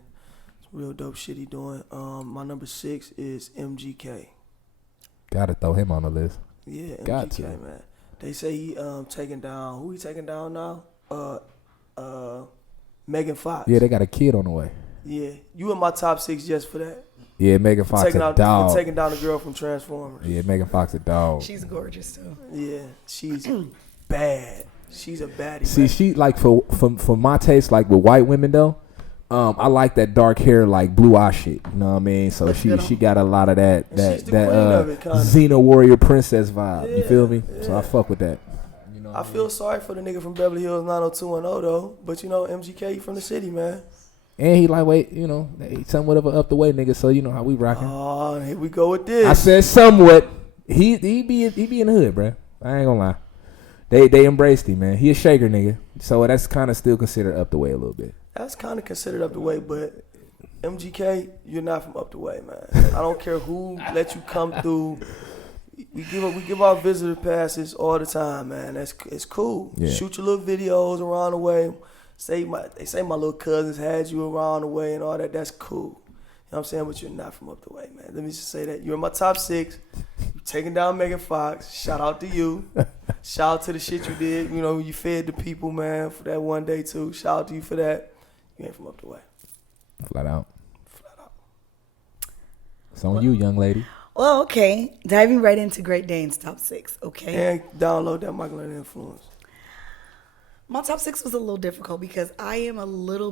It's real dope shit he doing. My number 6 is MGK. Gotta throw him on the list. Yeah, Got MGK, to. man. They say he taking down. Who he taking down now? Megan Fox. Yeah, they got a kid on the way. Yeah, you in my top 6 just for that. Yeah, Megan Fox taking a out, dog. for taking down the girl from Transformers. Yeah, Megan Fox a dog. She's gorgeous too. Yeah, she's bad. She's a baddie. See, man. she like for my taste, like with white women though. I like that dark hair, like blue eye shit. You know what I mean? So she got a lot of that she's the queen of it, kinda. Xena warrior princess vibe. You Yeah, feel me? yeah. So I fuck with that. You know I feel sorry for the nigga from Beverly Hills 90210 though, but you know MGK he from the city, man. And he lightweight, you know, somewhat of a up the way nigga. So you know how we rocking. Oh, here we go with this. I said somewhat. He be in the hood, bruh. I ain't gonna lie. They embraced him, man. He a shaker nigga. So that's kind of still considered up the way a little bit. That's kind of considered up the way, but MGK, you're not from up the way, man. I don't care who let you come through. We give out visitor passes all the time, man. It's cool. Yeah. Shoot your little videos around the way. They say my little cousins had you around the way and all that. That's cool. You know what I'm saying? But you're not from up the way, man. Let me just say that. You're in my top 6. You're taking down Megan Fox. Shout out to you. Shout out to the shit you did. You know, you fed the people, man, for that one day, too. Shout out to you for that. You ain't from up the way. Flat out. Flat out. It's on you, young lady. Well, okay. Diving right into Great Dane's top 6, okay? And download that Michael and Influence. My top 6 was a little difficult because I'm a little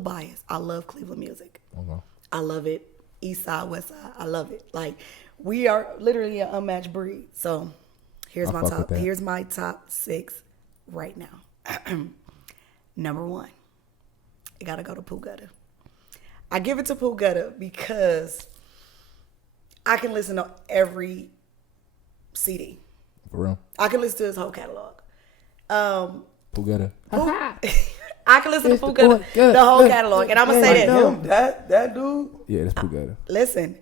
biased. I love Cleveland music. Okay. I love it. East side, west side. I love it. Like, we are literally an unmatched breed. So here's my top 6 right now. Number 1, I gotta go to Pooh Gutter. I give it to Pooh Gutter because I can listen to every CD. For real. I can listen to his whole catalog. Who got it? I can listen to Pooh Gutter, the whole catalog, and I'm gonna say that. That dude. Yeah, that's Pooh Gutter. Listen,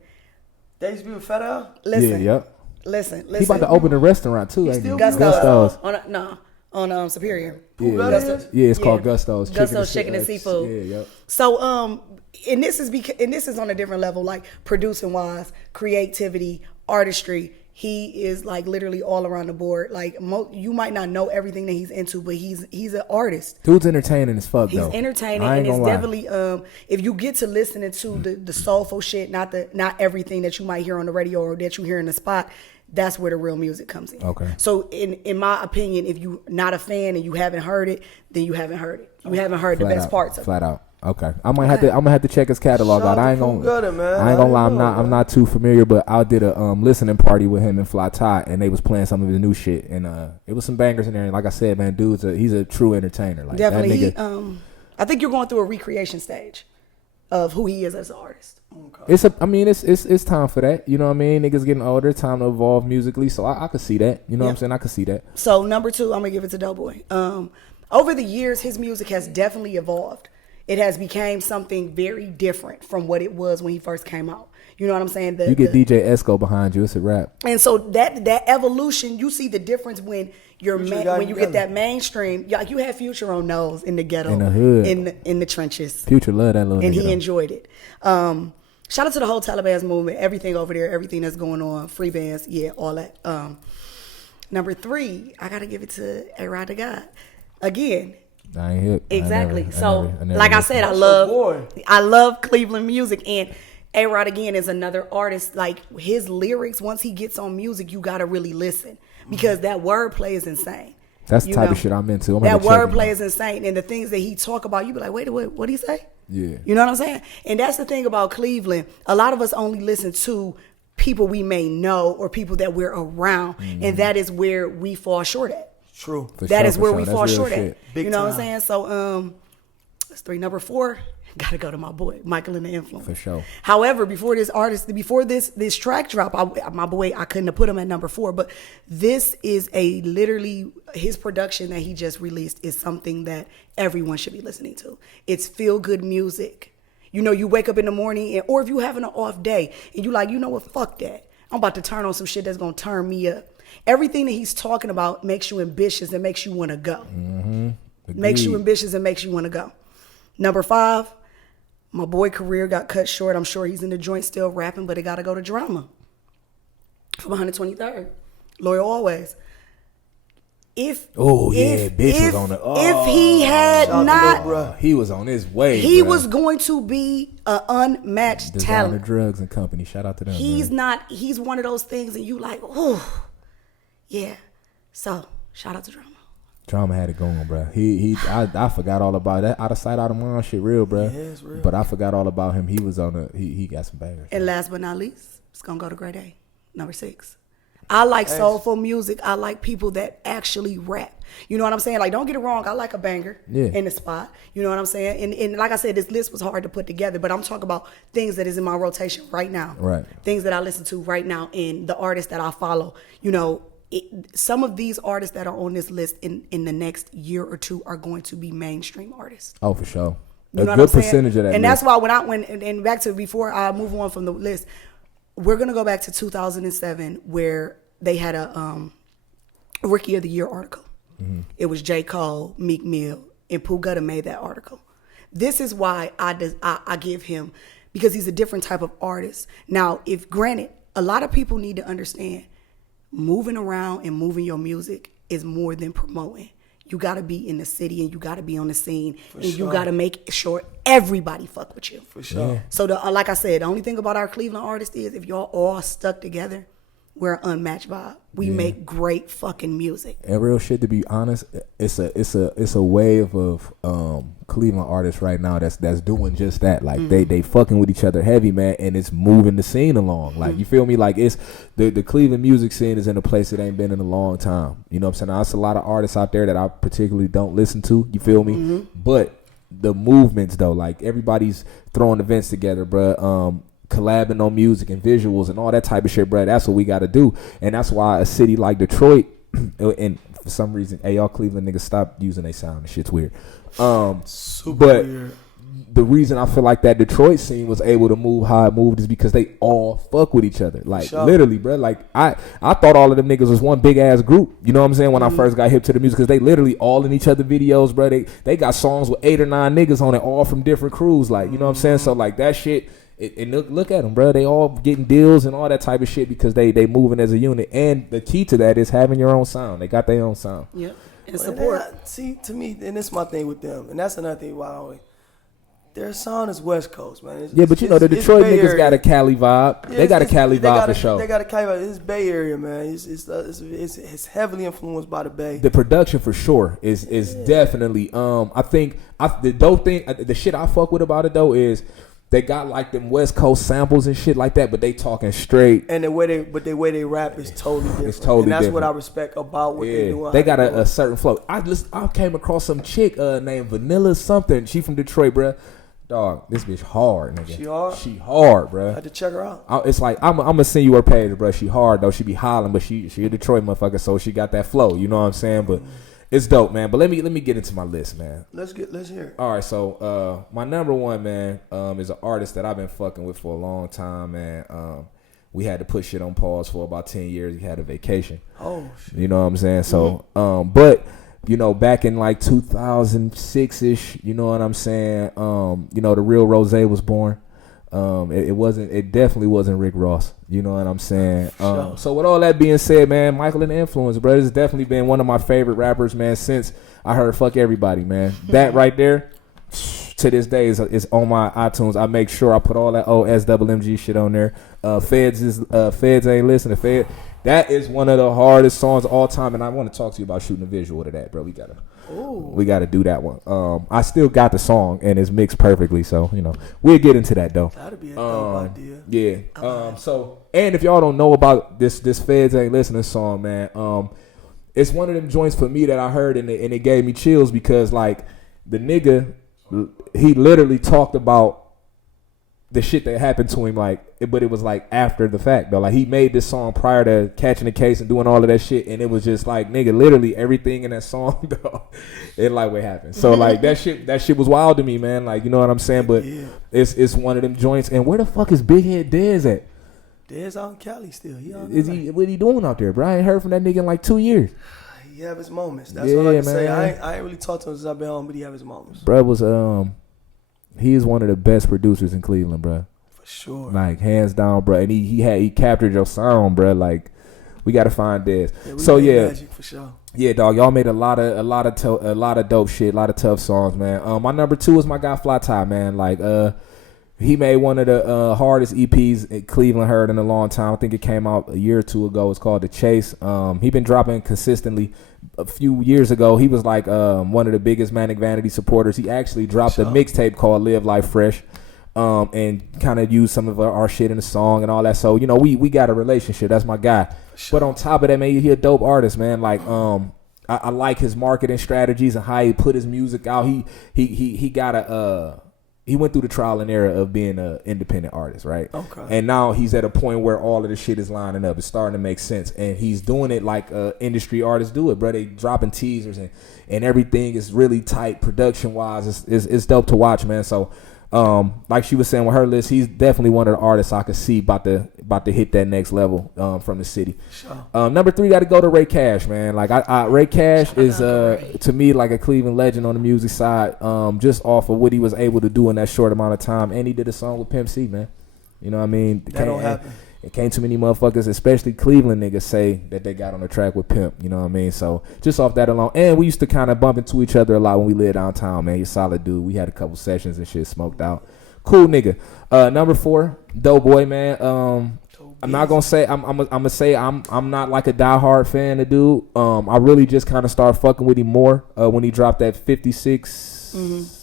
They used to be with Fat Al. listen, Yeah, yep. listen. He about to open a restaurant too, ain't he? still Gusto's. Gusto's. On Superior. Pooh Yeah, Gutter is? yeah, it's called Gusto's. Gusto's Chicken and Seafood. Yeah, yep. So, and this is on a different level, like producing wise, creativity, artistry. He is like literally all around the board. Like you might not know everything that he's into, but he's an artist. Dude's entertaining as fuck He's though. entertaining, I ain't and it's gonna lie. definitely if you get to listening to the soulful shit, not everything that you might hear on the radio or that you hear in the spot. That's where the real music comes in. Okay. So in my opinion, if you're not a fan and you haven't heard it, then you haven't heard it. You haven't heard the best parts of it. Flat out. Okay. I'm gonna have to check his catalog Shout out. out I to ain't Pooh gonna Gutter, man. I ain't gonna lie, I know, I'm not too familiar, but I did a listening party with him and Fly Tie, and they was playing some of his new shit, and it was some bangers in there. And like I said, man, he's a true entertainer. Like Definitely. that nigga. I think you're going through a recreation stage of who he is as an artist. It's time for that. You know what I mean? Niggas getting older, time to evolve musically. So I could see that. You know what I'm saying? I could see that. So number 2, I'm gonna give it to Doughboy. Over the years, his music has definitely evolved. It has become something very different from what it was when he first came out. You know what I'm saying? You get DJ Esco behind you, it's a rap. And so that evolution, you see the difference when when you get that mainstream. Like you had Future on Nose in the ghetto, in the hood, in the trenches. Future loved that little and nigga, he enjoyed it. Shout out to the whole Taliban's movement, everything over there, everything that's going on, free bands, yeah, all that. Number 3, I gotta give it to A-Rod the God again. I ain't hip. Exactly. I never like I said, I love Cleveland music, and A-Rod again is another artist. Like his lyrics, once he gets on music, you gotta really listen because that wordplay is insane. That's the type of shit I'm into. That wordplay is insane, and the things that he talk about, you be like, wait, what did he say? Yeah. You know what I'm saying? And that's the thing about Cleveland. A lot of us only listen to people we may know or people that we're around, and that is where we fall short at. True. That is where we That's fall real short shit. at. Big You know what I'm time. saying? So that's 3. Number 4, gotta go to my boy Michael and the Influence. For sure. However, before this track drop, my boy, I couldn't have put him at number 4, but this is literally his production that he just released is something that everyone should be listening to. It's feel good music. You know, you wake up in the morning, or if you having an off day, and you like, you know what, fuck that. I'm about to turn on some shit that's gonna turn me up. Everything that he's talking about makes you ambitious and makes you want to go. Makes you ambitious and makes you want to go. Number 5, my boy career got cut short. I'm sure he's in the joint still rapping, but it got to go to Drama from 123rd. Loyal Always. If he had not, he was on his way. he was going to be an unmatched Designer talent. Drugs and Company. Shout out to them. He's man. not. He's one of those things, and you like, oh, yeah. So shout out to Drama. Drama had it going, bro. I forgot all about that. Out of sight, out of mind shit, real, bro. Yeah, it's real. But I forgot all about him. He was on he got some bangers. And last but not least, it's gonna go to Grade A, number 6. I like soulful music. I like people that actually rap. You know what I'm saying? Like, don't get it wrong. I like a banger in the spot. You know what I'm saying? And like I said, this list was hard to put together, but I'm talking about things that is in my rotation right now. Right. Things that I listen to right now and the artists that I follow. You know, some of these artists that are on this list in the next year or 2 are going to be mainstream artists. Oh, for sure. You know A what I'm good saying? percentage of that. And list. that's why when back to before I move on from the list, we're gonna go back to 2007 where they had a Rookie of the Year article. It was J. Cole, Meek Mill, and Pooh Gutta made that article. This is why I give him, because he's a different type of artist. Now, if granted, a lot of people need to understand, moving around and moving your music is more than promoting. You got to be in the city and you got to be on the scene you got to make sure everybody fuck with you. For sure. Yeah. So like I said, the only thing about our Cleveland artists is if y'all all stuck together, we're an unmatched vibe. We make great fucking music. And real shit, to be honest, it's a wave of Cleveland artists right now that's doing just that. Like they fucking with each other heavy, man, and it's moving the scene along. Like you feel me? Like it's the Cleveland music scene is in a place it ain't been in a long time. You know what I'm saying? Now, there's a lot of artists out there that I particularly don't listen to. You feel me? But the movements though, like everybody's throwing events together, bruh. Collabing on music and visuals and all that type of shit, bro. That's what we got to do, and that's why a city like Detroit, and for some reason, y'all Cleveland niggas stop using their sound. The shit's weird. Super weird. The reason I feel like that Detroit scene was able to move how it moved is because they all fuck with each other. Like literally, bro. Like I thought all of them niggas was one big ass group. You know what I'm saying? When I first got hip to the music, because they literally all in each other videos, bro. They got songs with 8 or 9 niggas on it, all from different crews. Like you know what I'm saying? So like that shit. And look at them, bro. They all getting deals and all that type of shit because they moving as a unit. And the key to that is having your own sound. They got their own sound. Yep. And Well, support. see, to me, and this is my thing with them, and that's another thing why their sound is West Coast, man. Yeah, but you know the Detroit Bay niggas Area. got a Cali vibe. Yeah, they got a Cali vibe for sure. They got a Cali vibe. It's Bay Area, man. It's heavily influenced by the Bay. The production for sure is definitely. I think the dope thing, the shit I fuck with about it though is. They got like them West Coast samples and shit like that, but they talking straight. And the way they rap is totally different. It's totally and that's different. what I respect about what they do. They got a certain flow. I came across some chick named Vanilla something. She from Detroit, bruh. Dog, this bitch hard, nigga. She hard? She hard, bruh. I had to check her out. It's like I'm gonna send you her page, bruh. She hard though. She be hollering, but she a Detroit motherfucker, so she got that flow. You know what I'm saying? But It's dope, man. But let me get into my list, man. Let's hear it. All right, so my number one, man, is an artist that I've been fucking with for a long time, man. We had to put shit on pause for about 10 years. He had a vacation. Oh, shit. You know what I'm saying? So, but you know, back in like 2006-ish, you know what I'm saying? You know, the real Rose was born. It definitely wasn't Rick Ross. You know what I'm saying? Sure. So with all that being said, man, Michael and the Influence, bro, has definitely been one of my favorite rappers, man, since I heard Fuck Everybody, man. That right there, to this day, is on my iTunes. I make sure I put all that SWMG shit on there. Feds Ain't Listening. That is one of the hardest songs of all time, and I want to talk to you about shooting a visual to that, bro. We gotta do that one. I still got the song and it's mixed perfectly, so you know we'll get into that though. That'd be a dope idea. Yeah. So, and if y'all don't know about this Feds Ain't Listening song, man, it's one of them joints for me that I heard and it gave me chills because like the nigga, he literally talked about the shit that happened to him, like, but it was like after the fact though. Like he made this song prior to catching the case and doing all of that shit, and it was just like nigga, literally everything in that song though, it like what happened. So like that shit was wild to me, man. Like you know what I'm saying? But Yeah. it's one of them joints. And where the fuck is Big Head Dez at? Dez out in Cali still. What he doing out there, bro? I ain't heard from that nigga in like 2 years. He have his moments. That's Yeah, all I can say. man. I ain't really talked to him since I've been home, but he have his moments. Bro was he is one of the best producers in Cleveland, bro. For sure. Like hands down, bro. And he captured your sound, bro. Like we gotta find Dez. Yeah, So yeah, Magic for sure. yeah, dog. Y'all made a lot of dope shit, a lot of tough songs, man. My number 2 is my guy Fly Tie, man. Like he made one of the hardest EPs Cleveland heard in a long time. I think it came out a year or two ago. It's called The Chase. He been dropping consistently. A few years ago, he was like one of the biggest Manic Vanity supporters. He actually dropped a mixtape called Live Life Fresh, and kind of used some of our shit in the song and all that. So you know, we got a relationship. That's my guy. Sure. But on top of that, man, he a dope artist, man. Like I like his marketing strategies and how he put his music out. He got he went through the trial and error of being an independent artist, right? Okay. And now he's at a point where all of the shit is lining up. It's starting to make sense. And he's doing it like industry artists do it, bro. They dropping teasers and everything is really tight production-wise. It's dope to watch, man. So, like she was saying with her list, he's definitely one of the artists I could see about to hit that next level from the city. Sure. Number 3 got to go to Ray Cash, man. Like Ray Cash is to me like a Cleveland legend on the music side, just off of what he was able to do in that short amount of time. And he did a song with Pimp C, man. You know what I mean? That don't happen. It can't too many motherfuckers, especially Cleveland niggas, say that they got on the track with Pimp. You know what I mean? So just off that alone. And we used to kind of bump into each other a lot when we lived downtown, man. He's a solid dude. We had a couple sessions and shit smoked out. Cool nigga. Number 4, Doughboy, man. I'm not gonna say I'm gonna say I'm not like a diehard fan of dude. I really just kind of started fucking with him more when he dropped that 56 birds,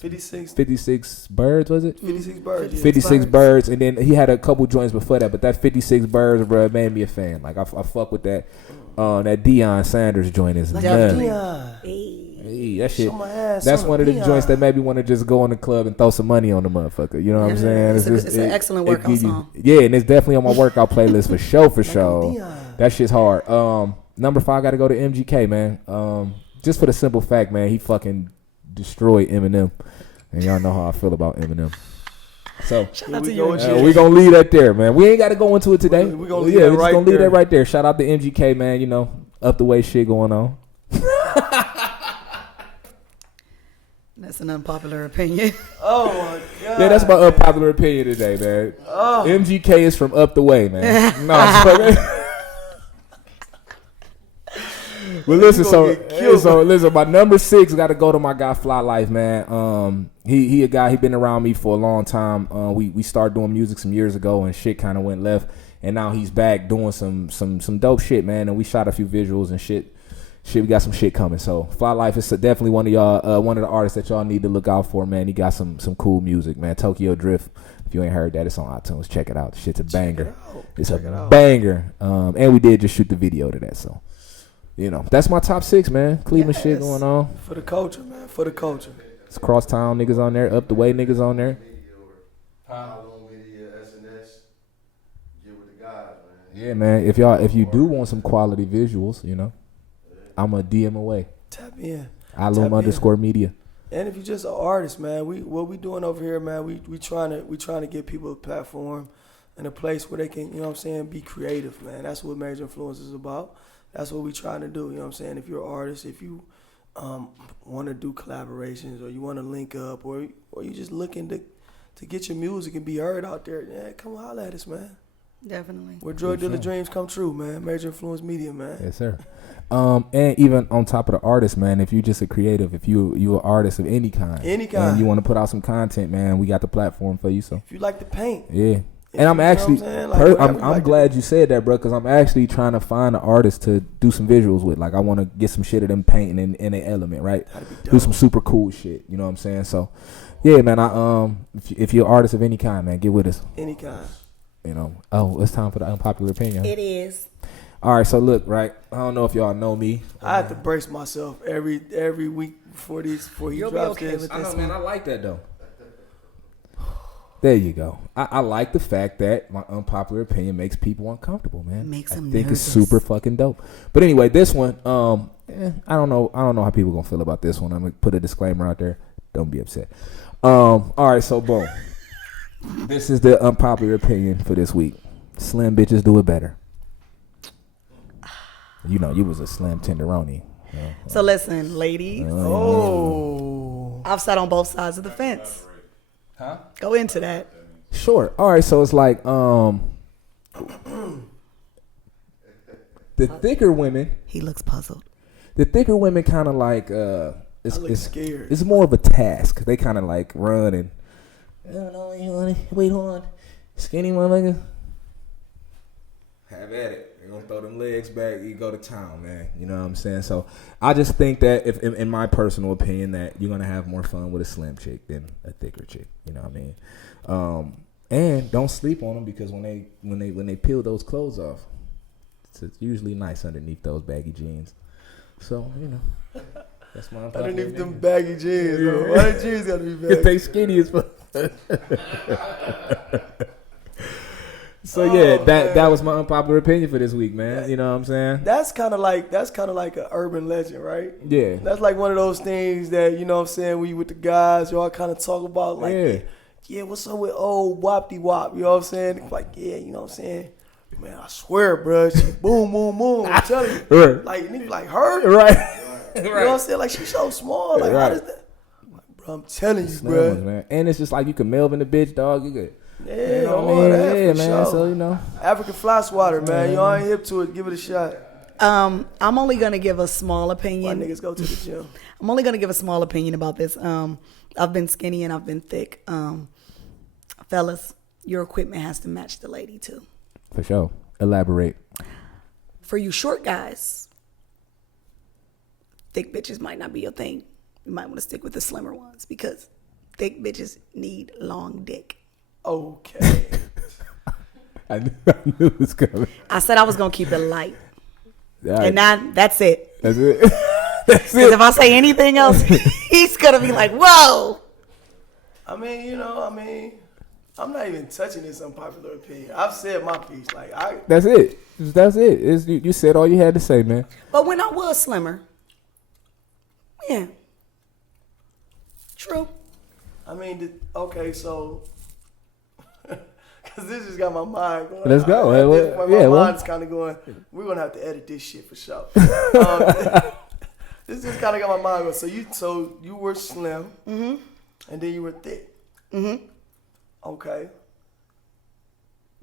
was it? 56 birds. Yeah, 56 birds, and then he had a couple joints before that, but that 56 birds, bro, made me a fan. Like I fuck with that. That Deion Sanders joint is nuts. Hey, that shit. That's one of the joints that made me want to just go in the club and throw some money on the motherfucker. You know what I'm saying? It's an excellent workout song. Yeah, and it's definitely on my workout playlist for sure. For sure, that shit's hard. Number 5 got to go to MGK, man. Just for the simple fact, man, he fucking destroyed Eminem, and y'all know how I feel about Eminem. So we gonna leave that there, man. We ain't got to go into it today. We gonna leave that right gonna leave that right there. Shout out to MGK, man. You know, up the way shit going on. That's an unpopular opinion. Oh my god. Yeah, that's my unpopular opinion today, man. MGK is from up the way, man. No, I'm But listen, listen. My number 6 got to go to my guy Fly Life, man. He a guy. He been around me for a long time. We started doing music some years ago, and shit kind of went left. And now he's back doing some dope shit, man. And we shot a few visuals and shit. We got some shit coming. So Fly Life is definitely one of y'all, one of the artists that y'all need to look out for, man. He got some cool music, man. Tokyo Drift. If you ain't heard that, it's on iTunes. Check it out. Shit's a banger. It's a banger. And we did just shoot the video to that, so. You know, that's my top 6, man. Cleveland shit going on. For the culture, man. For the culture. It's crosstown niggas on there, up the way niggas on there. Yeah, man. If you do want some quality visuals, you know, I'm a DM away. Tap in. Alum_media. And if you're just an artist, man, what we doing over here, man, we trying to give people a platform and a place where they can, you know what I'm saying, be creative, man. That's what Major Influence is about. That's what we trying to do, you know what I'm saying? If you're an artist, if you want to do collaborations or you want to link up or you just looking to get your music and be heard out there, yeah, come holler at us, man. Definitely. Where drug dealer dreams come true, man. Major Influence Media, man. Yes, sir. And even on top of the artist, man, if you just a creative, if you an artist of any kind, and you want to put out some content, man, we got the platform for you. So if you like to paint, yeah. And I'm actually, I'm glad you said that, bro, because I'm actually trying to find an artist to do some visuals with. Like, I want to get some shit of them painting in an element, right? Do some super cool shit. You know what I'm saying? So, yeah, man. If you're an artist of any kind, man, get with us. Any kind. You know. Oh, it's time for the unpopular opinion. It is. All right, so look, right. I don't know if y'all know me. I have to brace myself every week before he You'll drops be okay this. with I this know, man. one. I like that though. There you go. I like the fact that my unpopular opinion makes people uncomfortable, man. Makes them I think nervous. it's super fucking dope. But anyway, this one, I don't know how people gonna feel about this one. I'm gonna put a disclaimer out there. Don't be upset. All right, so boom. This is the unpopular opinion for this week. Slim bitches do it better. You know, you was a slim tenderoni. So listen, ladies. I've sat on both sides of the fence. Huh? Go into that. Sure. All right. So it's like the thicker women. He looks puzzled. The thicker women kind of like it's scared. It's more of a task. They kind of like run and I don't know. Wait, hold on. Skinny motherfucker. Have at it. You're gonna throw them legs back. You go to town, man. You know what I'm saying? So I just think that if, in my personal opinion, that you're gonna have more fun with a slim chick than a thicker chick. You know what I mean? And don't sleep on them because when they peel those clothes off, it's usually nice underneath those baggy jeans. So you know, that's my underneath them baggy jeans. Yeah. Why the jeans gotta be baggy? They skinny as fuck. So yeah, that was my unpopular opinion for this week, man. You know what I'm saying? That's kind of like an urban legend, right? Yeah. That's like one of those things that, you know what I'm saying, when you with the guys, y'all kind of talk about like, yeah, what's up with old Wopty Wop? You know what I'm saying? Like, yeah, you know what I'm saying? Man, I swear, bro, she boom, boom, boom. I'm telling you, right. Like nigga, like her, right? You know what I'm saying? Like she's so small. Like, how does that? Like, bro, I'm telling you, bro. Man. And it's just like you can Melvin the bitch, dog. You could. Yeah, you know what I mean? that for man. sure. So you know, African fly swatter, man. Y'all ain't hip to it. Give it a shot. I'm only gonna give a small Why opinion. niggas go to the gym? I'm only gonna give a small opinion about this. I've been skinny and I've been thick. Fellas, your equipment has to match the lady too. for sure. Elaborate. For you short guys, thick bitches might not be your thing. You might want to stick with the slimmer ones because thick bitches need long dick. Okay. I knew it was coming. I said I was gonna keep it light, Right. and now that's it. That's it. That's Because it. if I say anything else, he's gonna be like, "Whoa." I mean, I'm not even touching this unpopular opinion. I've said my piece. That's it. That's it. You said all you had to say, man. But when I was slimmer, yeah, true. I mean, okay, so because this just got my mind going. Let's go. At this point, my well. mind's kind of going. We're gonna have to edit this shit for sure. This just kind of got my mind going. So you were slim, and then you were thick. Mm-hmm. Okay.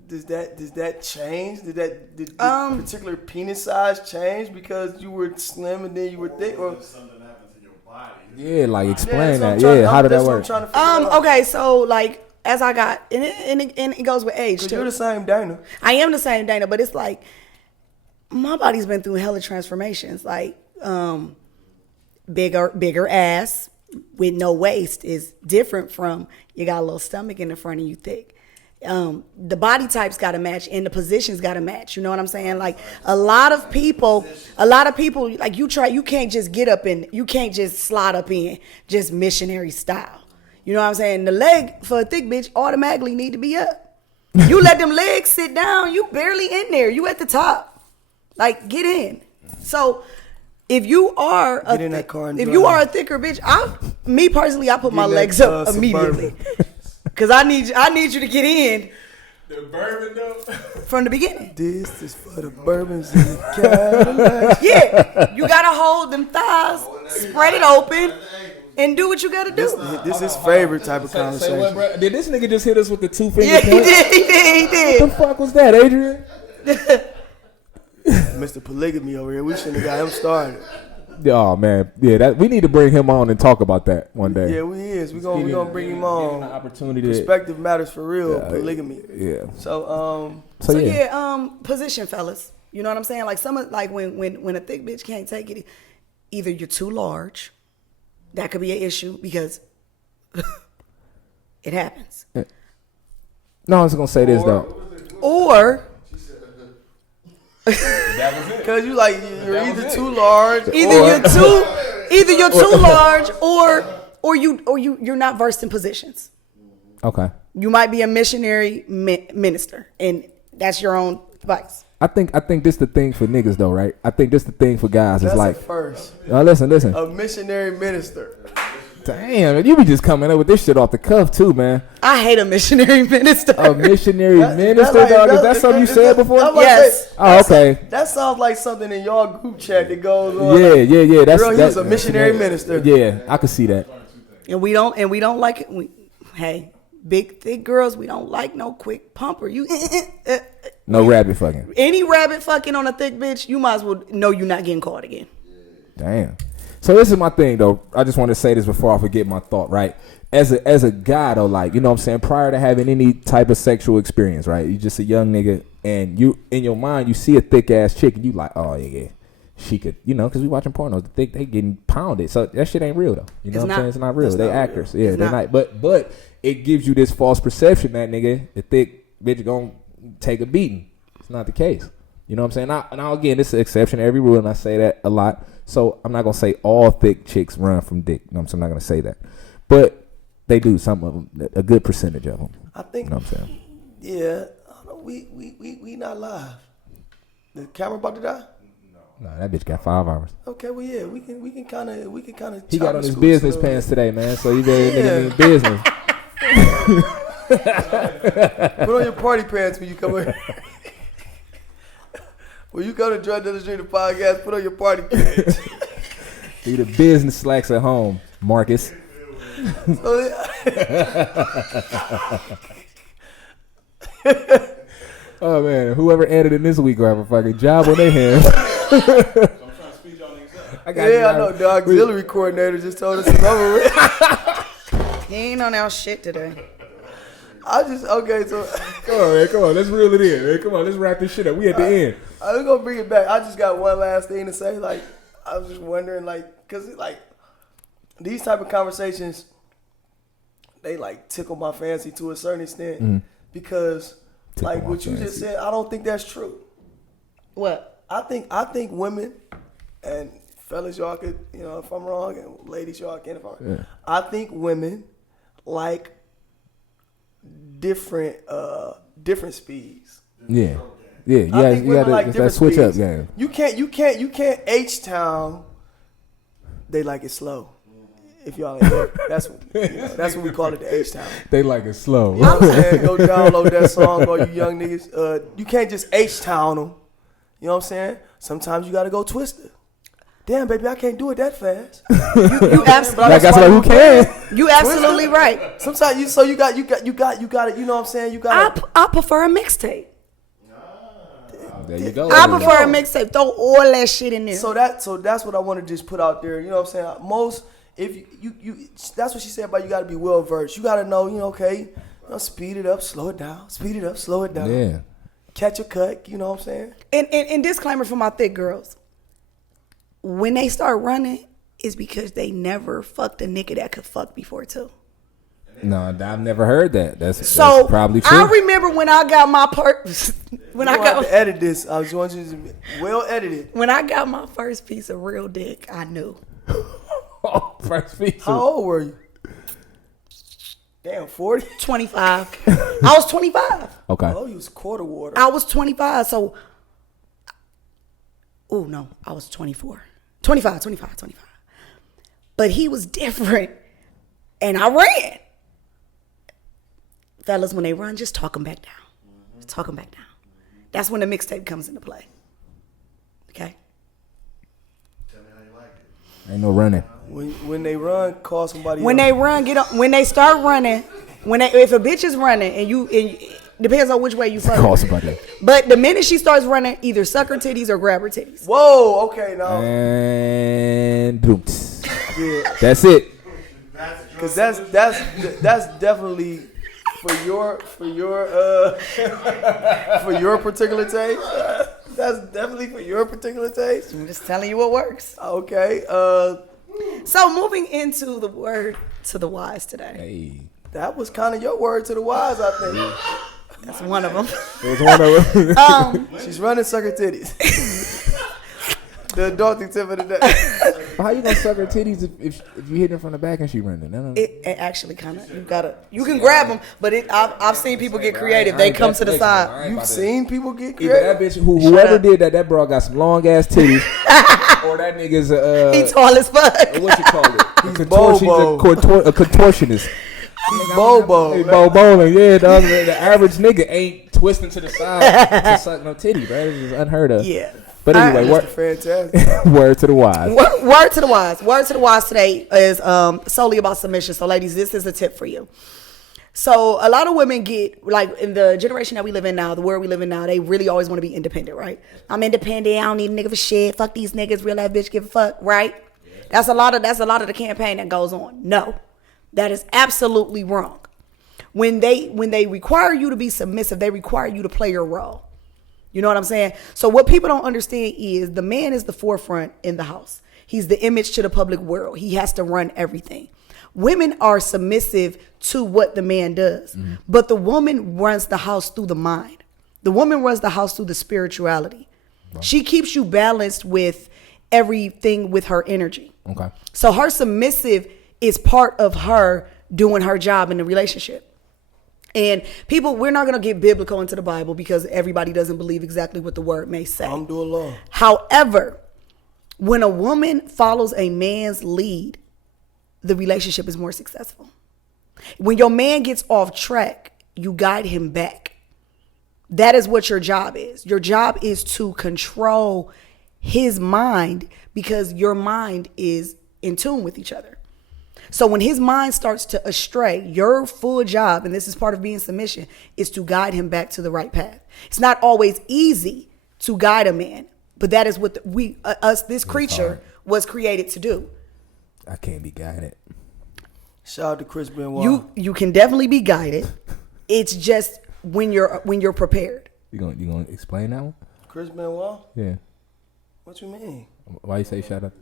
Does that change? Did the particular penis size change because you were slim and then you were thick, or something happened to your body? Yeah, like explain that's that. what I'm Yeah, how did that that's what I'm work? trying to figure out. Okay, so like as I got, and it goes with age 'Cause too. you're the same Dana. I am the same Dana, but it's like my body's been through hella transformations. Like bigger ass with no waist is different from you got a little stomach in the front and you thick. The body types got to match and the positions got to match. You know what I'm saying? Like a lot of people like you can't just get up and you can't just slide up in just missionary style. You know what I'm saying? The leg for a thick bitch automatically need to be up. You let them legs sit down, you barely in there. You at the top. Like get in. So If you are Get in that car and if drive. you are a thicker bitch, me personally, I put my in that, legs up Suburban. immediately. Cause I need you to get in The bourbon though. from the beginning. This is for the bourbons in the Cadillac. Yeah, you gotta hold them thighs, spread it open, and do what you gotta do. This is favorite type of Say what, conversation. bro? Did this nigga just hit us with the 2 finger Yeah, he point? did, he What did. the fuck was that, Adrian? Mr. Polygamy over here. We shouldn't have got him started. Oh man, yeah. That we need to bring him on and talk about that one day. Yeah, we is. We gonna bring him on. The opportunity to. Perspective matters for real. Polygamy. Yeah. So So yeah, position, fellas. You know what I'm saying? Like when a thick bitch can't take it, either you're too large, that could be an issue because it happens, No, I was gonna say this though. or because you're either too large. either you're too large or you're not versed in positions. Okay. You might be a missionary minister, and that's your own advice. I think this the thing for niggas though, right? I think this the thing for guys. That's It's like, a first. listen. A missionary minister. Damn, you be just coming up with this shit off the cuff too, man. I hate a missionary minister. A missionary minister, like- dog. Is that something you said before? I'm about to Yes. say, Oh, okay. That sounds like something in y'all group chat that goes on. Yeah. That's Girl, he was a missionary minister. Yeah, I can see that. And we don't like it. Hey, big thick girls, we don't like no quick pumper. You No rabbit fucking. any rabbit fucking on a thick bitch, you might as well know you're not getting caught again. Damn. So this is my thing though. I just want to say this before I forget my thought, right? As a guy though, like, you know what I'm saying, prior to having any type of sexual experience, right? You just a young nigga and you in your mind you see a thick ass chick and you like, oh yeah, she could, you know, because we watching pornos, they getting pounded. So that shit ain't real though. You know what I'm saying? It's not real. They actors. Yeah, they're not. But it gives you this false perception that nigga, the thick bitch gonna take a beating. It's not the case. You know what I'm saying? Now again, this is an exception to every rule, and I say that a lot. So I'm not gonna say all thick chicks run from dick. You know what I'm saying? I'm not gonna say that, but they do. Some of them, a good percentage of them. I think. You know what I'm saying? Yeah. I don't know, we not live. The camera about to die. No, that bitch got 5 hours. Okay, well yeah, we can kind of. He got on his business pants today, man. So you better nigga in business. Put on your party pants when you come in. When you go to Drug Dealers Drink the podcast, put on your party pants. Do the business slacks at home, Marcus. Oh man, whoever edited this week will have a fucking job on their hands. I'm trying to speed y'all niggas up. I know. The auxiliary coordinator just told us it's over with. He ain't on our shit today. Okay, so Come on, man. Come on. Let's reel it in, man. Come on. Let's wrap this shit up. We at the end. I'm gonna bring it back. I just got one last thing to say. Like, I was just wondering, like, cause like these type of conversations, they like tickle my fancy to a certain extent because, Tickle like, my what you just fancy. said, I don't think that's true. What? I think women and fellas, y'all could, you know, if I'm wrong, and ladies, y'all can if I'm wrong. Yeah. I think women like different speeds. Yeah. Yeah. I Yeah. think You women gotta like that different switch up speeds. game. You can't H-Town. They like it slow. If y'all ain't there. That's what we call it, the H-Town. They like it slow. I'm saying go download that song, all you young niggas. You can't just H-Town them. You know what I'm saying? Sometimes you gotta go twisted. Damn, baby, I can't do it that fast. You absolutely, Like I said, who can? you absolutely right. Sometimes you got it. You know what I'm saying? You got. I prefer a mixtape. There you go. I prefer a mixtape. Throw all that shit in there. So that's what I want to just put out there. You know what I'm saying? Most if you that's what she said about you got to be well versed. You got to know, you know, okay, you know, speed it up, slow it down, speed it up, slow it down. Yeah. Catch a cut. You know what I'm saying? And disclaimer for my thick girls: when they start running, it's because they never fucked a nigga that could fuck before too. No, I've never heard that. That's So probably true. I remember when I got my when I I have got to edit this. I just want you to be well edited. when I got my first piece of real dick, I knew. First feature. How old were you? Damn, 40. 25. I was 25. Okay. Oh, you was quarter water. I was 25. So, oh no, I was 24. 25. But he was different, and I ran. Fellas, when they run, just talk them back down. Just talk them back down. That's when the mixtape comes into play. Okay? Tell me how you like it. Ain't no running. When they run, call somebody When else. they run, get up. When they start running, if a bitch is running, and depends on which way you run. Call somebody. But the minute she starts running, either suck her titties or grab her titties. Whoa, okay, now. And boom. Yeah. That's it. Cause that's definitely for your particular taste. That's definitely for your particular taste. I'm just telling you what works. Okay. So moving into the word to the wise today. Hey. That was kind of your word to the wise, I think. That's one of them. It was one of them. She's running sucker titties. The adulting tip of the day. How you gonna suck her titties if you hit her from the back and she running? No. It actually kind of you can grab them, but I've seen people get creative. They come to the side. You've seen people get Either that creative? bitch, whoever did that bro got some long ass titties, or that nigga's He tall as fuck. what you call it? Bobo. A contortionist. He's Bobo. Hey, Bobo, yeah, dog. The average nigga ain't twisting to the side to suck no titty, bro. It's just unheard of. Yeah. But anyway, Mr. Fantastic. word to the wise. Word to the wise. Word to the wise today is solely about submission. So, ladies, this is a tip for you. So, a lot of women get, like, in the generation that we live in now, the world we live in now, they really always want to be independent, right? I'm independent. I don't need a nigga for shit. Fuck these niggas. Real ass bitch give a fuck, right? Yeah. That's a lot of the campaign that goes on. No, that is absolutely wrong. When they require you to be submissive, they require you to play your role. You know what I'm saying? So what people don't understand is the man is the forefront in the house. He's the image to the public world. He has to run everything. Women are submissive to what the man does, but the woman runs the house through the mind. The woman runs the house through the spirituality. Wow. She keeps you balanced with everything with her energy. Okay. So her submissive is part of her doing her job in the relationship. And people, we're not going to get biblical into the Bible because everybody doesn't believe exactly what the word may say. I'm doing law. However, when a woman follows a man's lead, the relationship is more successful. When your man gets off track, you guide him back. That is what your job is. Your job is to control his mind because your mind is in tune with each other. So when his mind starts to astray, your full job, and this is part of being submission, is to guide him back to the right path. It's not always easy to guide a man, but that is what this creature was created to do. I can't be guided. Shout out to Chris Benoit. You can definitely be guided. It's just when you're prepared. You gonna explain that one? Chris Benoit? Yeah. What you mean? Why you say shout out?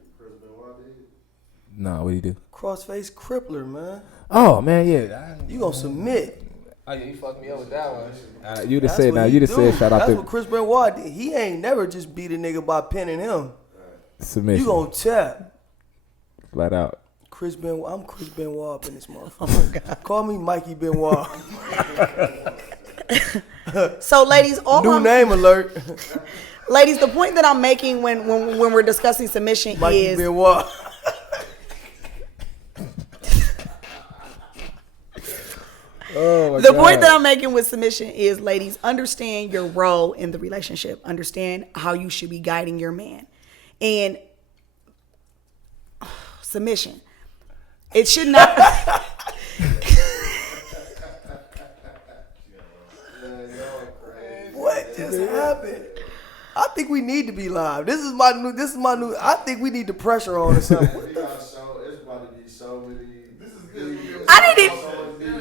No, what do you do? Crossface crippler, man. Oh man, yeah. You gonna submit? Oh yeah, you fucked me up with that one. You just said now. You just said shout out That's to what Chris Benoit did. He ain't never just beat a nigga by pinning him. Submission. You gonna tap flat out. Chris Benoit. I'm Chris Benoit up in this motherfucker. Oh my God. Call me Mikey Benoit. So, ladies, new name alert. Ladies, the point that I'm making when we're discussing submission Mikey is Benoit. The point that I'm making with submission is, ladies, understand your role in the relationship. Understand how you should be guiding your man. And submission. It should not... What just happened? I think we need to be live. This is my new. I think we need the pressure on or something. It's about to be so many. This is good. I didn't even.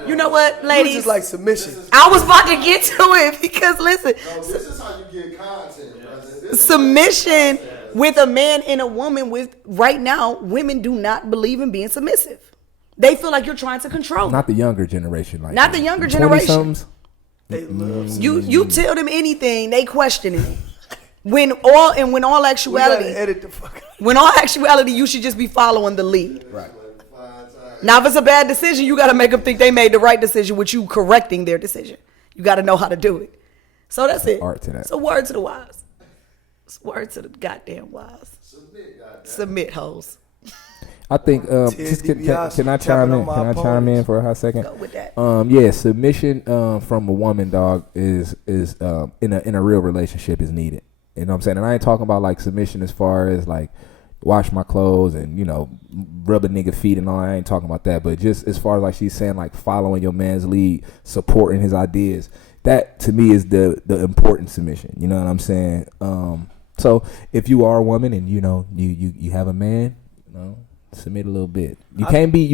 You know what, ladies? Just like submission. I was about to get to it because listen. No, this is how you get content, brother. Submission with a man and a woman with right now, women do not believe in being submissive. They feel like you're trying to control them. Not the younger generation, like not the younger generation. They love you tell them anything, they question it. When all actuality, edit the fuck. When all actuality, you should just be following the lead. Right. Now, if it's a bad decision, you got to make them think they made the right decision with you correcting their decision. You got to know how to do it. So that's it. Art to that. So word to the wise. Word to the goddamn wise. Submit, goddamn. Submit, hoes. I think Ted just can DiBiase I chime tapping in? on my Can I chime opponents. in for a hot second? Go with that. Yeah, submission from a woman, dog, is in a real relationship is needed. You know what I'm saying? And I ain't talking about like submission as far as like wash my clothes and, you know, rub a nigga feet and all. I ain't talking about that. But just as far as like she's saying, like following your man's lead, supporting his ideas, that to me is the important submission. You know what I'm saying? So if you are a woman and you know you have a man, you know, submit a little bit. It can't be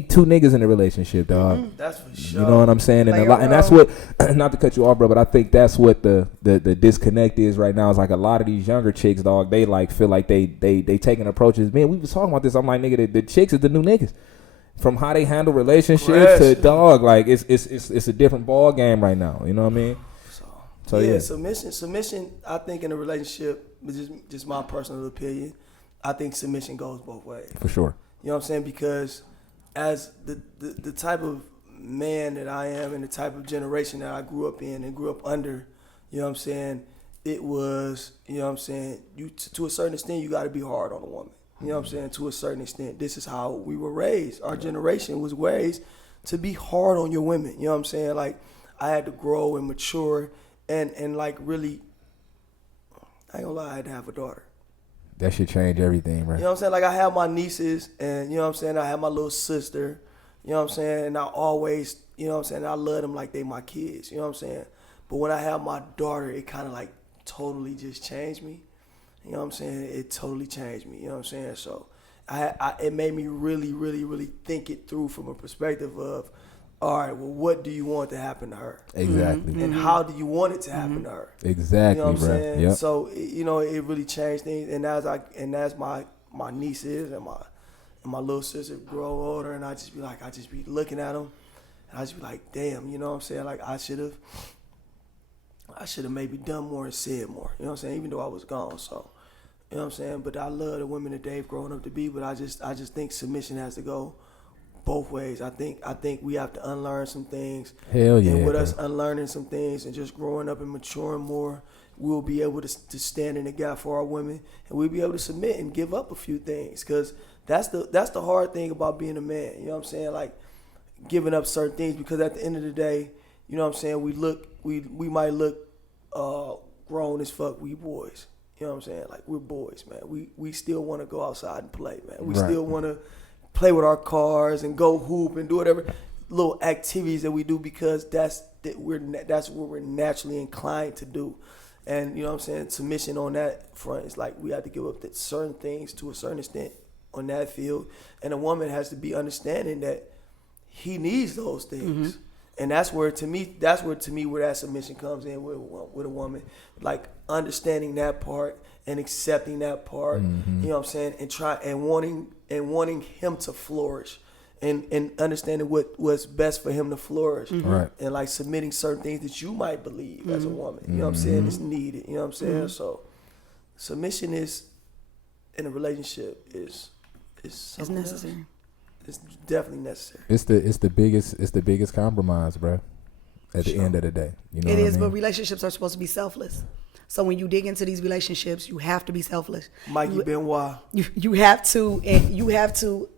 two niggas in a relationship, dog. That's for sure. You know what I'm saying? And and that's what, not to cut you off, bro, but I think that's what the disconnect is right now. Is like a lot of these younger chicks, dog, they like feel like they taking approaches. Man, we was talking about this. I'm like, nigga, the chicks is the new niggas. From how they handle relationships to dog, like it's a different ball game right now. You know what I mean? So yeah. Submission. I think in a relationship, just my personal opinion, I think submission goes both ways. For sure. You know what I'm saying? Because as the type of man that I am and the type of generation that I grew up in and grew up under, you know what I'm saying, it was, you know what I'm saying, you to a certain extent you got to be hard on a woman. You know what I'm saying? To a certain extent, this is how we were raised. Our generation was raised to be hard on your women. You know what I'm saying? Like, I had to grow and mature and like really, I ain't gonna lie, I had to have a daughter. That should change everything, right? You know what I'm saying? Like, I have my nieces and, you know what I'm saying, I have my little sister, you know what I'm saying? And I always, you know what I'm saying, I love them like they my kids, you know what I'm saying? But when I have my daughter, it kind of like totally just changed me. You know what I'm saying? It totally changed me. You know what I'm saying? So it made me really, really, really think it through from a perspective of, all right, well, what do you want to happen to her? Exactly. And how do you want it to happen to her? Exactly, You know what I'm bro. saying? Yep. So, you know, it really changed things. And as my nieces and my little sister grow older, and I just be looking at them, and I just be like, damn, you know what I'm saying? Like, I should have maybe done more and said more. You know what I'm saying? Even though I was gone, so. You know what I'm saying? But I love the women that they've grown up to be, but I just think submission has to go both ways. I think we have to unlearn some things. Hell yeah. And with bro. us unlearning some things and just growing up and maturing more, we'll be able to stand in the gap for our women, and we'll be able to submit and give up a few things, because that's the hard thing about being a man. You know what I'm saying? Like, giving up certain things, because at the end of the day, you know what I'm saying, we might look grown as fuck, we boys. You know what I'm saying? Like, we're boys, man. We still want to go outside and play, man. We still want to play with our cars and go hoop and do whatever little activities that we do, because that's what we're naturally inclined to do. And, you know what I'm saying, submission on that front is like, we have to give up certain things to a certain extent on that field. And a woman has to be understanding that he needs those things. Mm-hmm. And that's where to me where that submission comes in with a woman, like understanding that part and accepting that part. Mm-hmm. You know what I'm saying, and wanting him to flourish, and understanding what's best for him to flourish. Mm-hmm. Right. And like submitting certain things that you might believe mm-hmm. as a woman. You know what I'm saying, is needed. You know what I'm saying. Mm-hmm. So submission is in a relationship is something necessary. Else. It's definitely necessary. It's the biggest compromise, bro. At the end of the day, you know. It is, but relationships are supposed to be selfless. So when you dig into these relationships, you have to be selfless. Mikey Benoit. You have to, and you have to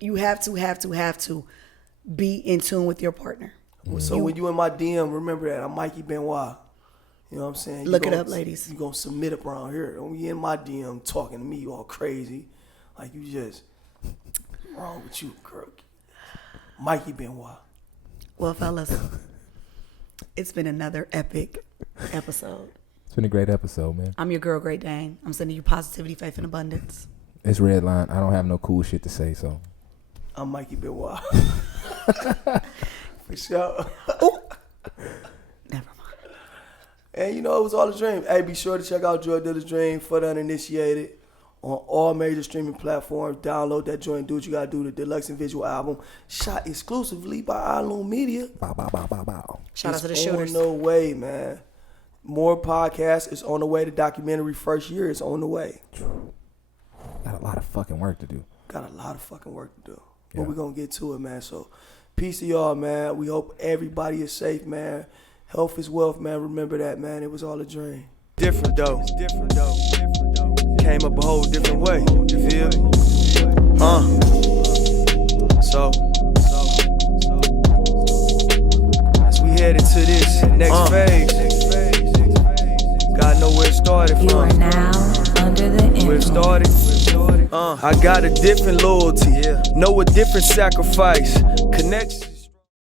be in tune with your partner. Mm-hmm. So when you in my DM, remember that I'm Mikey Benoit. You know what I'm saying? Look it up, ladies. You gonna submit up around here. Don't be in my DM talking to me all crazy, like you just. Wrong with you, girl? Mikey Benoit. Well, fellas, it's been another epic episode. It's been a great episode, man. I'm your girl, Great Dane. I'm sending you positivity, faith, and abundance. It's Redline. I don't have no cool shit to say, so. I'm Mikey Benoit. For sure. Never mind. And you know, it was all a dream. Hey, be sure to check out Drug Dealer's Dream for the uninitiated. On all major streaming platforms. Download that joint. Do what you gotta do. The deluxe and visual album, shot exclusively by Island Media. Bow, bow, bow, bow, bow. Shout out to the shooters. On the way, man. More podcasts is on the way. The documentary First Year is on the way. Got a lot of fucking work to do. Yeah. But we're gonna get to it, man. So peace to y'all, man. We hope everybody is safe, man. Health is wealth, man. Remember that, man. It was all a dream. different though. Came up a whole different way, you feel me? So as we head into this next phase, gotta know where it started from. You are now under the influence. Where it started. I got a different loyalty, know a different sacrifice. Connections.